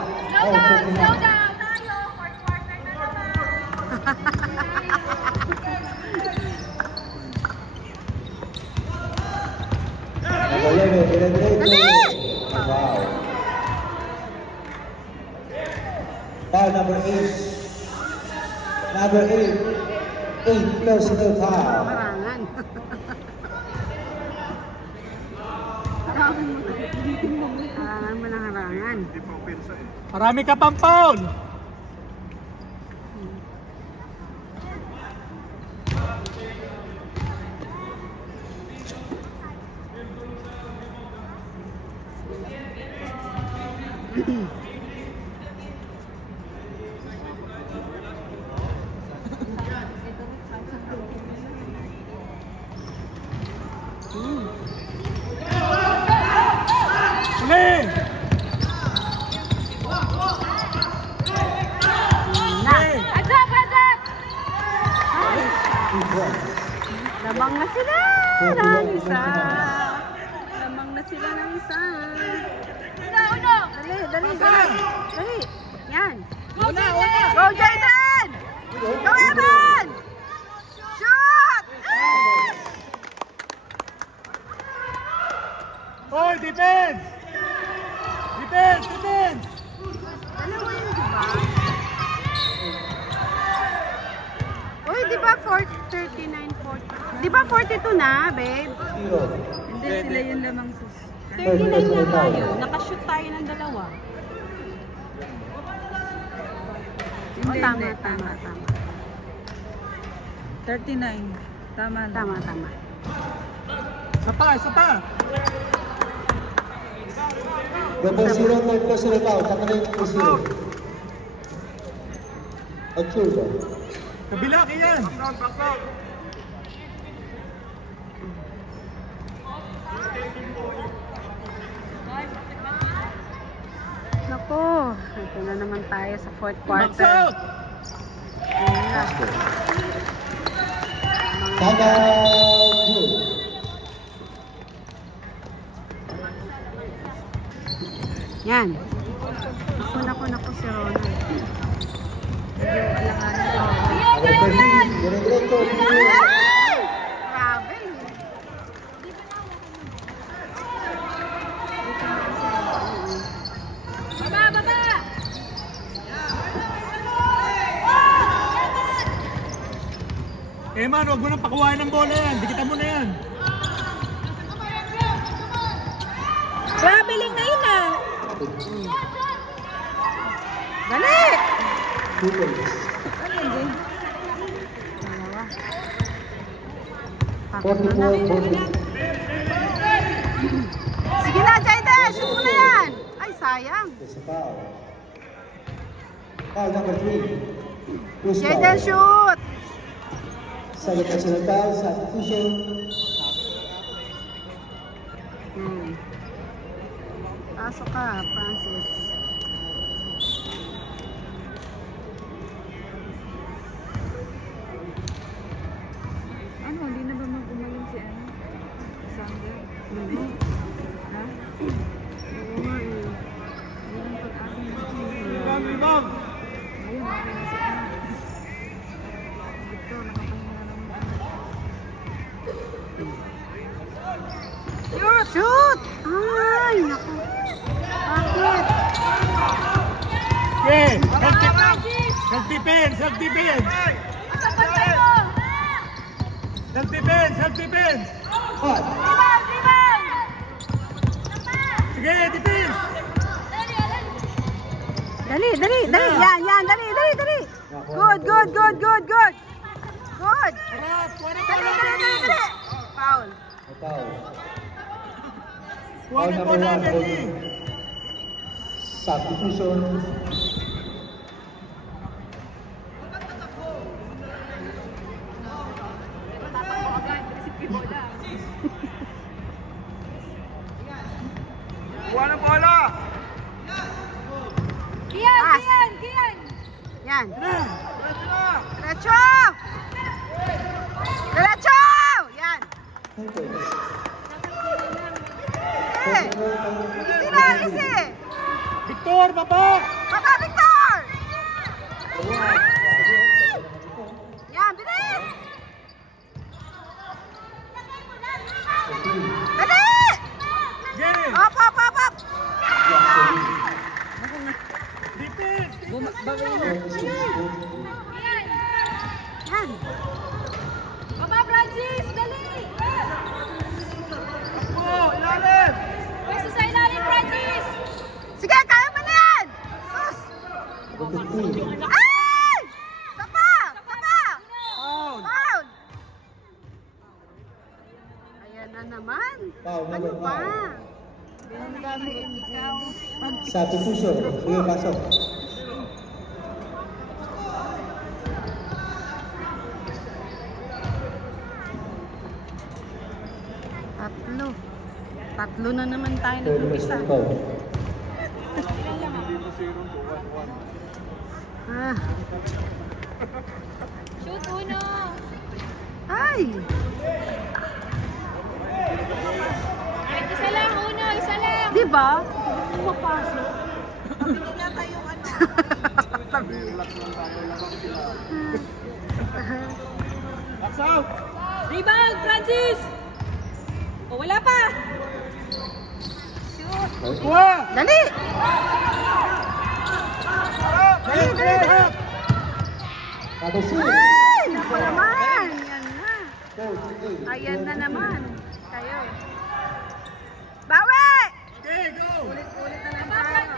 Slow down tayo. Fourth quarter na naman. Number 11. Dali! Wow. Foul number 8. Number 8. 8 personal foul. Marangan. Harangan mo ng harangan. Marami ka pang foul! Uli! Heads up! Lamang na sila ng isa. Lamang na sila ng isa. Uno! Dali. Yan. Go, Jaden! Go, Evan! Shoot! Hoy, defense! Defense! Dalawa yun, diba? Uy, diba 4 ba 42 na, babe? 0. Hindi sila yung lamang sus. 39 na tayo. Nakashoot tayo ng dalawa. Oh, Hindi, tama, hindi. tama, tama. 39. Tama lang. Tama, tama. Isa pa, isa pa. Double 0, third personal foul. Sa kanil 0. Achusa. Kabila, Kian. Naku, ito na naman tayo sa fourth Box quarter. out. Ayun na. Timeout. Good. Yan. Naku si Ronald. Number 13. Dire-diretso. Ay! Grabe. Baba! Man, huwag mo nang pakuhain ng bola yan. Dikitan mo na yan. Traveling na yun ah. Dali! 2 points. Dalawa. 44-40. Sige na, Jayden! Shoot mo na yan! Ay, sayang. There's a foul. Foul number 3. Push Jayden, foul. shoot! Second personal foul. Substitution. Pasok ka, Francis. Ano, hindi na ba mag-umaling si ano? Sander? Ha? Oo nga eh. Hindi lang pag-akin na siya. Rebound, rebound. Ayun, okay na si ano. Ito, nakapahinga na naman. Shoot! Ay, naku. Bakit? Okay, self-defense, self-defense. Asa bantay mo? Self-defense, self-defense. Hot. Rebound! Sige, defense. Dali. Yan, dali. Good. Good. Harap, kuha ng Dali. bola. Foul. A foul. Kuha ng bola, Benny. Substitution. Kuha ng bola! Pass. Kian! Yan. Na. Diretso! Yan. 2 points. Easy. Victor, baba. Baba, Victor! Yan, bilis! Dali! Sige. Up! Defense. Yan. Baba, Francis! Dali! Oh, ilalim. Pwesto sa ilalim, Francis! Sige, kaya mo na yan! Sus! Number 15. Ay! Sapa! Foul. Foul! Ayan na naman. Foul number Ano ba? 5. Substitution. Sige, pasok. Tatlo na naman tayo Third nag-upisa. personal foul. Ah. Shoot, uno! Ay! Isa lang, uno! Isa lang! Di ba? Pumapasok. Box out. Rebound, Francis! O, wala pa! Kuha. Dali! Number 6. Ay! Naku naman! Yan na. Fourth. Ayan na naman. Kayo. Bawi! Okay, go! Ulit-ulit na lang tayo.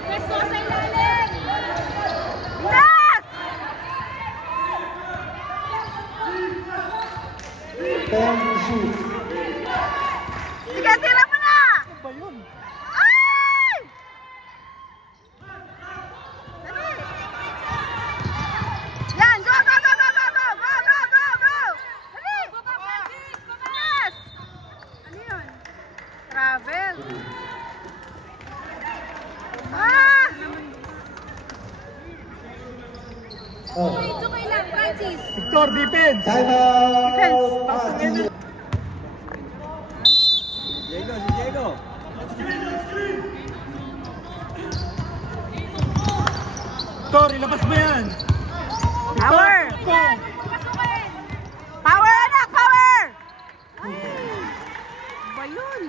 Pwesto sa ilalim. Yes! 10 to shoot. Sige, tira mo na! Ano ba yun? Ay! Dali! Yan! Go, go, go, go, go, go! Go, go, go, go! Dali! Yes! Ano yun? Travel. Ah! Oh. Ito kay lang, Francis. Victor, defense! Time out! Defense. Diego, si Diego. Victor, ilabas mo yan! Power! Victor! Power, anak! Power! Ay! Ba yun?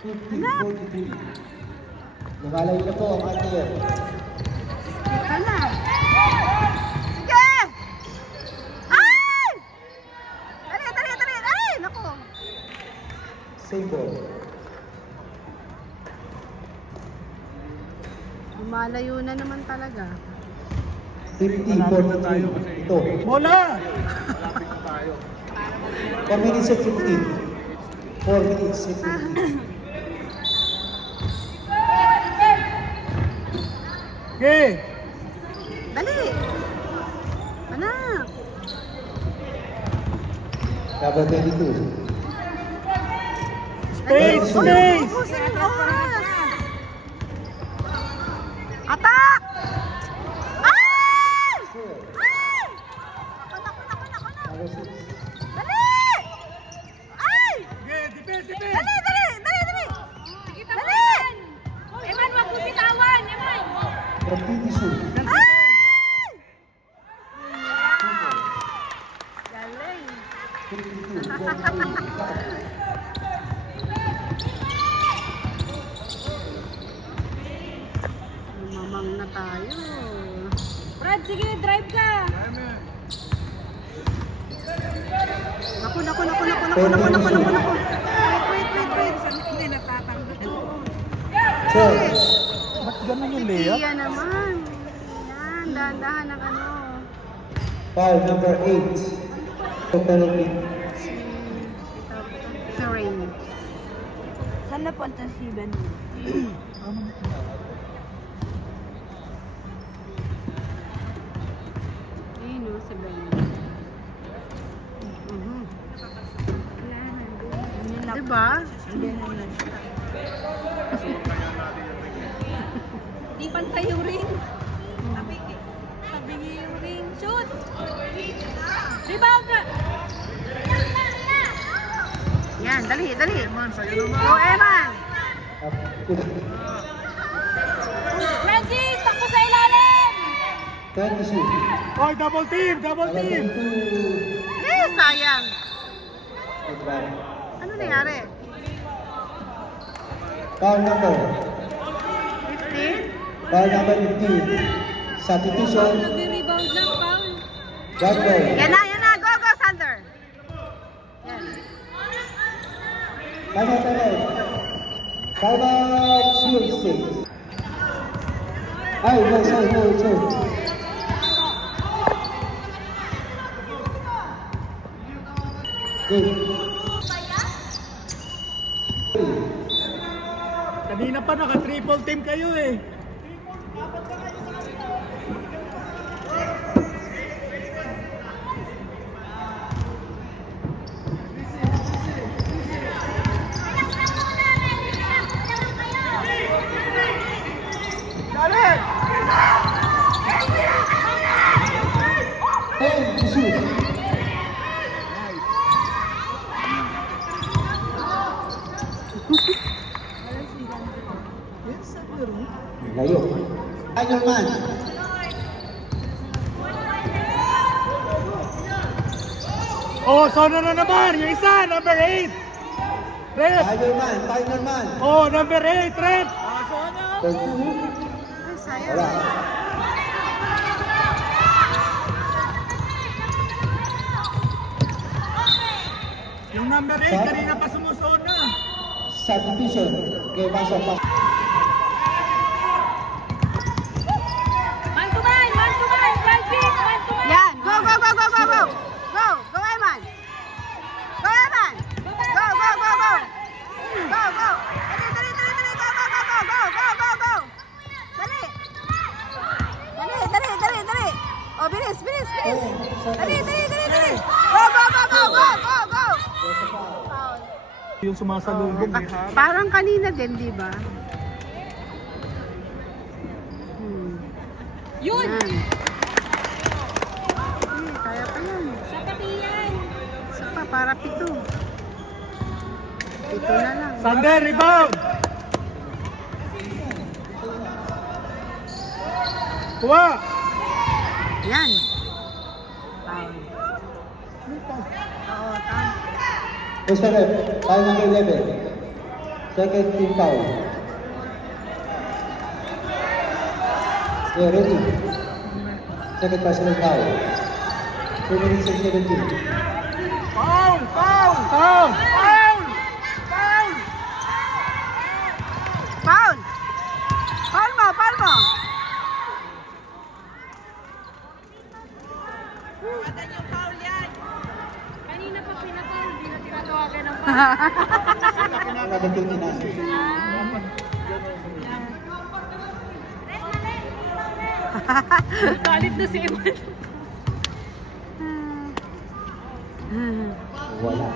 50-43. Lumalay na po ang Antier. Ito na. Sige! Ay! Dali, dali, dali! Ay! Naku! Same ball. Lumalayo na naman talaga. 50-43. Ito. Bola! 4 minutes and 15. 4 minutes and 15. Okay! Dali! Anak! Number 22. Space! Space! Ubusin yung oras! Attack! Ay! Ay! Naku, naku, naku, naku! Number 6. Dali! Ay! Okay, defense, defense! Dali, dali, dali, dali! Kita mo Dali! yan. Eman, wag mo bitawan, Eman. From Titisu. Ay! Galing! 52. Mamang na tayo. Brad, sige, drive ka. Naku, naku, naku, naku, naku, naku, naku, naku, naku. Wait, wait, wait, wait. Hindi natatanggap. Chance. Ba't ganun yung layup? Iya naman. Yan, dahan-dahan ang ano. Foul number 8. Penalty. Terrain. Saan napunta si Ben? Ayun o, si Ben. Diba? Hindi na lang. Di pantay yung ring. Sabi yung ring. Shoot! Rebound ka! Yan, dali, dali. Go, Eman. Francis, takbo sa ilalim! 10 to shoot. Oh, double team! Double team! Eh, sayang. Goodbye. Ano nangyari? Foul number. 15? Foul number 15. Substitution. Nag-rebound lang, foul. One goal. Yan na, yan na. Go, go, Sander. Yan. Time out, time out. Time out. Shield six. Ay, no, sorry, no, sorry. Good. Kanina pa naka-triple team kayo eh. Ten to shoot. Layo. Final man. Oh, sono na naman! Yung isa, number 8! Red! Final man. Final man. Oh, number 8, Red! Turn two. Ay, sayang. Wala. Yung number 8, kanina pa sumusuot na. Substitution. Okay, pasok pa. Man to man, Francis, man to man. Yan, go, go, go, go, go, go. Go, go, Eman. Go, Eman. Go, go, go, go. Go, go. Dali, dali, dali, dali. Go, go, go, go, go, go, go, go. Dali. Dali, dali, dali, dali. Oh, bilis, bilis, bilis. Dali, dali, dali, dali. Go, go, go, go, go, go, go. Foul. Yung sumasalubong ni Harry. Parang kanina din, di ba? Yun! Yan. Kaya pa yan. Sa pati yan. Isa pa, para 7. 7 na lang. Sander, rebound! Kuha! Yan. Foul. Oo, tama. Mr. Rep, foul number 11. Second team foul. Yeah, ready. Second personal foul. 2 minutes and 17. Foul! Foul! Foul! Foul! Foul! Foul! Foul mo, foul mo. Kanina pa pinatay, hindi na tinatawagan ng pa. Another 29. Galit na si Eman. Wala.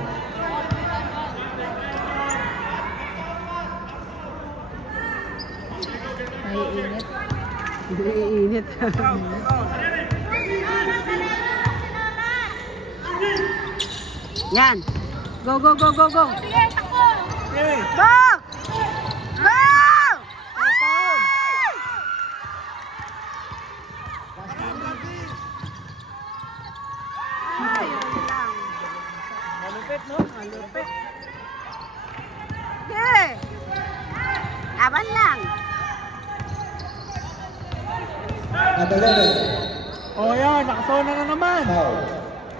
Naiinit. Naiinit. Yan. Go, go, go, go, go. Sige, takbo! Okay. Go! Go! Malupit, no? Malupit. Okay. Laban lang. Number 11. Oh, yan. Nakasona na naman. Foul.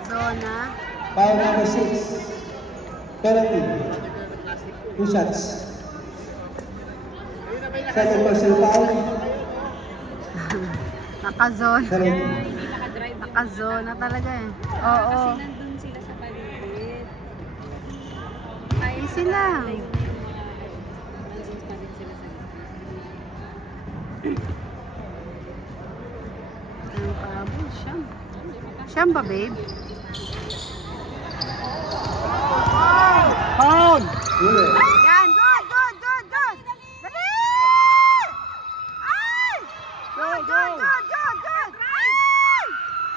Zona. Foul number 6. Penalty. 2 shots. Second personal foul. Nakazona. Penalty. Nakazona talaga eh. Oo. Kasi nandun sila sa paligid. Easy lang. Nandun pa din sila sa Ang pabo, siyam. Siyam ba, babe? Foul! Winner. Yan, good, good, good, good. Dali! Ay! Good, good, good, good, good. Ay!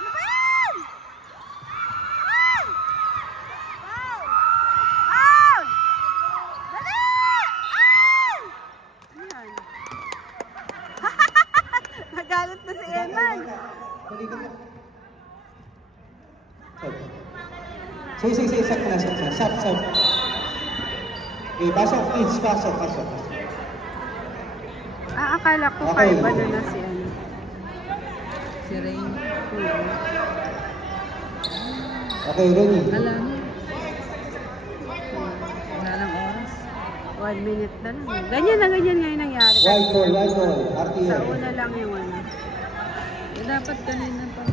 Ano ba yan? Ay! Foul! Foul! Dali! Ay! Ano yan? Nagalit na si Eman. Balikan mo. Sige, sakto na. Stop. Okay, pasok, please. Pasok. Ah, akala ko Okay. 5 ano na si ano. Si Rain. Okay, ready. Wala lang oras. 1 minute na lang. Ganyan ngayon nangyari. White ball, Sa RTL. una lang yung ano. Dapat kanina pa.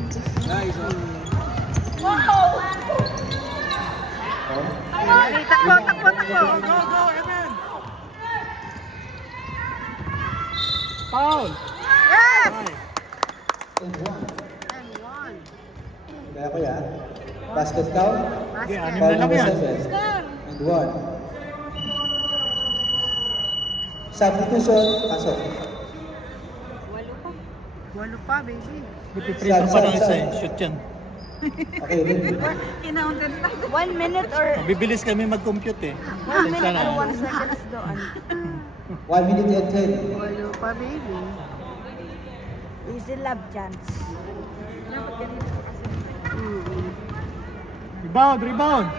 Nice, Takbo. Go, Eman! Foul! Yes! And 1. And 1. Kaya ko yan. Basket count. Okay, Basket. anim Foul na lang number yan. 7. And 1. Substitution, pasok. Walo pa, baby. Ipiprito pa ng isa eh. Shoot yan. Okay, ready. Kinaunted na. 1 minute or Bibilis kami mag-compute eh. 1 minute Sana. or 1 seconds doon. 1 minute and 10. Walo pa, baby. Easy love chance. Rebound!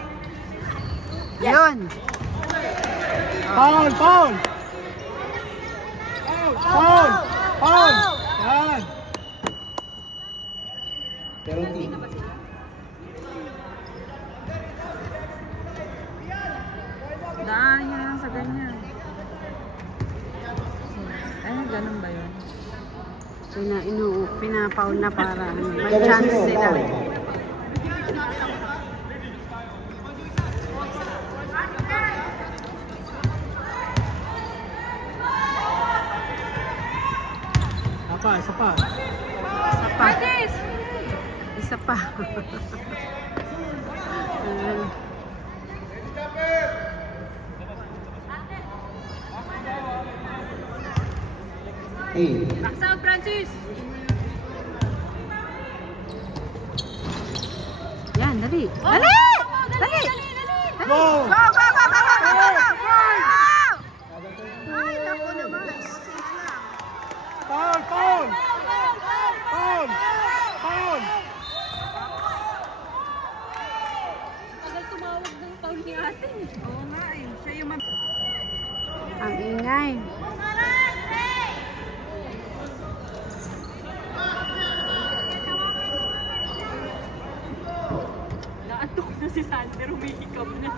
Yun. Foul! Yan! Penalty. Daan nyo lang sa ganyan. Ay, ganun ba yun? Pinapaul na para may chance sila. Isa pa. Francis! Isa pa. Hey. Box out, Francis! Yan, dali. Oh, Dali! dali! Dali! Dali! Go! Go, go, go, go, go, go, go, go! Ay, naku naman. Foul! Foul! Foul! Foul! Tagal tumawag ng foul ni ate. Oo nga eh. Siya yung Ang ingay. Naantok na si Sander, humihikam na.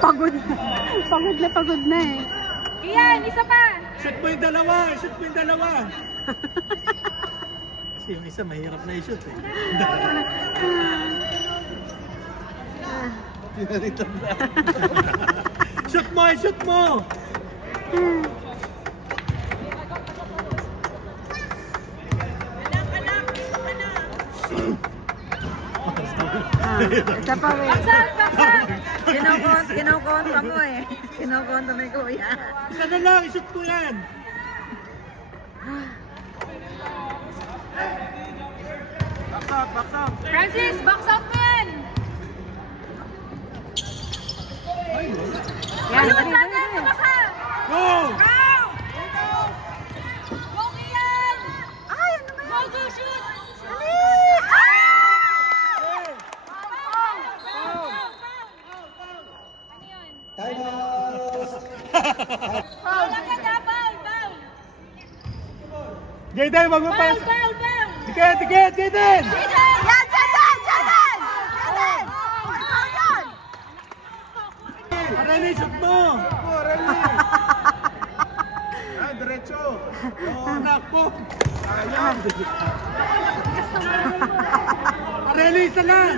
Pagod na. Pagod na eh. Iyan, isa pa! Shoot mo yung dalawa! Shoot mo yung dalawa! Kasi yung isa mahirap na i-shoot eh. Shoot mo! Shoot mo! Isa pa rin. Box out! Box out! Kinukontra mo eh. Kinukontra mo yung kuya. Isa na lang! I-shoot mo yan! Francis, box out mo yan! Yan, Ayun, dali, Sander, dali. tumas ka! Go! Go, Ian! Ay, ano ba Go, go, shoot! Dali! Ah! Ano yun? Time out! Foul agad ha, foul, foul! Jayden, wag mo pa! Foul, foul, foul! Tiket! Tiket! Jayden! Jaden! Yan, Jaden! Jaden! Jaden! Ikaw yun! Areli, shoot mo! Diretso. Nako! Areli, isa lang!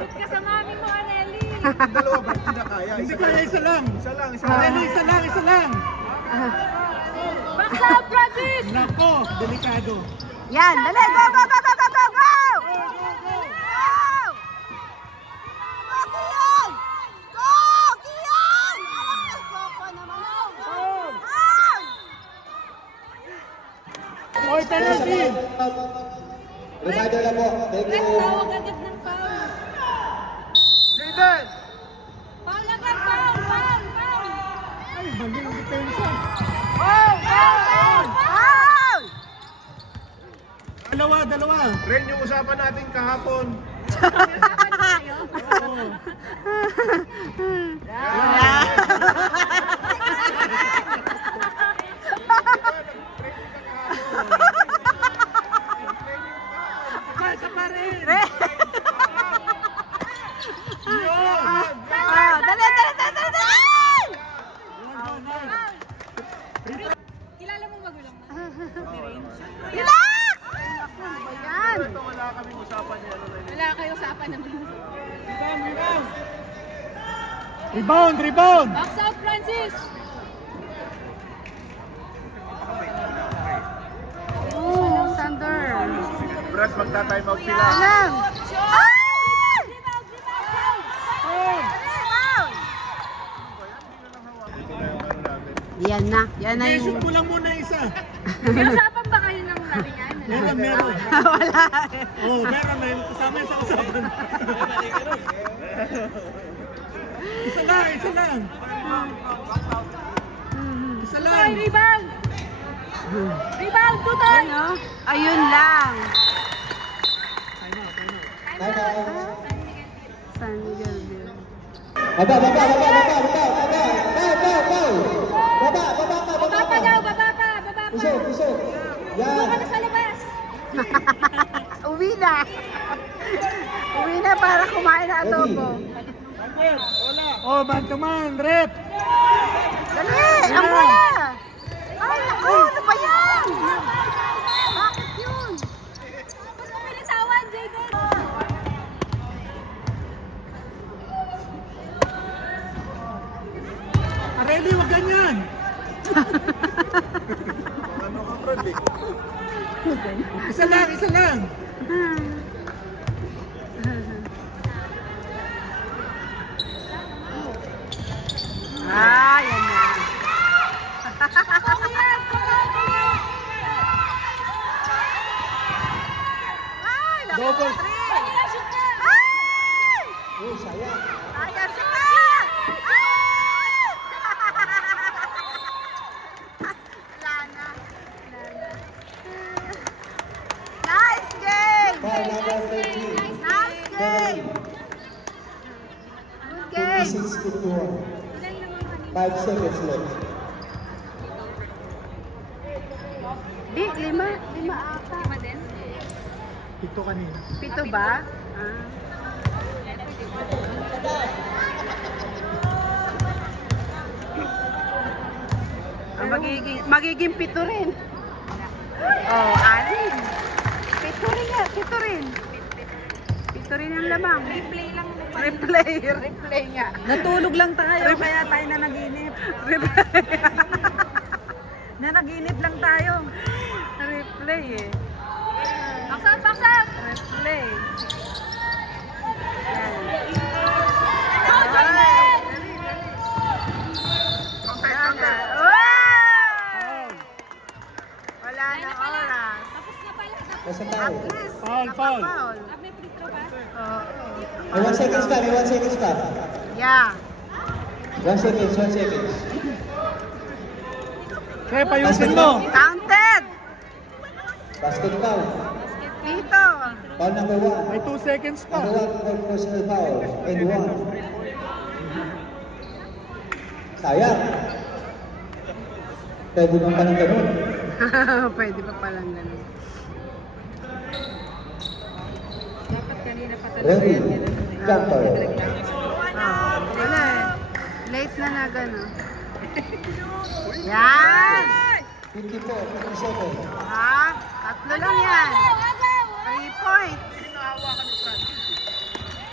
Ba't ka sa mami mo, Aneli? Dalawa ba? Hindi na kaya. Hindi kaya isa lang! Isa lang. Areli, isa lang! Isa lang! Box out, Francis! Nako! Delikado! Yan, dali! Go, go, go, go, go, go, go! Go! Go, Kian! Go, Kian! Ay, papa naman. Foul! Foul! Oy, penalty! Reminder lang po. Thank Rex, you. tawag agad ng foul. Jayden! Foul agad, foul, foul, foul! Ay, mali yung depensa! Foul, foul, foul! Foul! Dalawa! Ren, yung usapan natin kahapon. Oo. Isa pa rin! Yun! Ah, dali, dali, dali, dali, dali! Kilala mo magulang mo? Relax! Ano ba yan? Ito wala kaming usapan niya. Wala kayo usapan naman. Rebound! Rebound! Box out, Francis! Oh, Sander. Press, magta-time out sila. Alam! Ay! Rebound, rebound, foul! Oh! Foul! Ito na yung ano natin. Yan na. Yan na I-shoot yung... mo lang muna isa. May usapan ba kayo ng lari niya? Meron. Wala eh. Oo, meron na yun. Kasama yun sa usapan. Isa lang! Isa lang! Isa lang! Ay, rebound! Rebound, tutan! Ano? Ayun lang. Time out. San Miguel View. Baba, baba, baba, baba, baba, baba. Baba, baba, baba, baba, Baba pa daw, baba pa, baba pa! Pisok, pisok. Doon ka Yan. na sa labas! Uwi na. Uwi na para kumain na adobo. Oh, man to man, rep. Dali! Ang bola! Ay, naku! Ano ba yan? Bakit yun? Mas pilitawan, Jaden. Areli, wag ganyan. Ano ka, Brad eh? Isa lang, isa lang. Ah, yan na. Ay, naku! Double. Three! Ay! Oh, sayang. Ayan si Kaya! Ay! Wala na. Nice game! Foul number 13. Nice game! Good game! 56-51. 5 seconds left. Di, lima ata. Pito kanina. Pito ba? Ah. Ah, magiging pito rin. Oh, alin. Pito rin nga, pito rin. Pito rin ang lamang. Replay lang. Replay nga. Natulog lang tayo, kaya tayo na naginip. Na naginip lang tayo. Replay eh. Baksak, baksak. Replay. Wala na oras. Tapos na pala. Nasa At tayo. least, Foul, foul. nakafoul. May free throw ba? Oo. May 1 seconds pa, may 1 seconds pa. Yeah. 1 seconds, 1 seconds. Kaya payusin mo. Counted! Basket foul. Dito. Foul number 1. May 2 seconds pa. Number 1 for personal foul. And 1. Sayang. Pwede bang pa ng ganun? Pwede pa palang ganun. Dapat kanina pa Ready. Jumper. Wala eh. Late na na gano'n. Yan! 54, 57. Ha? Tatlo lang yan. 3 points.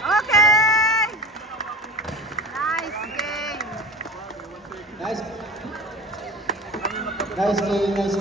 Okay! Nice game. Nice. Nice game, kids.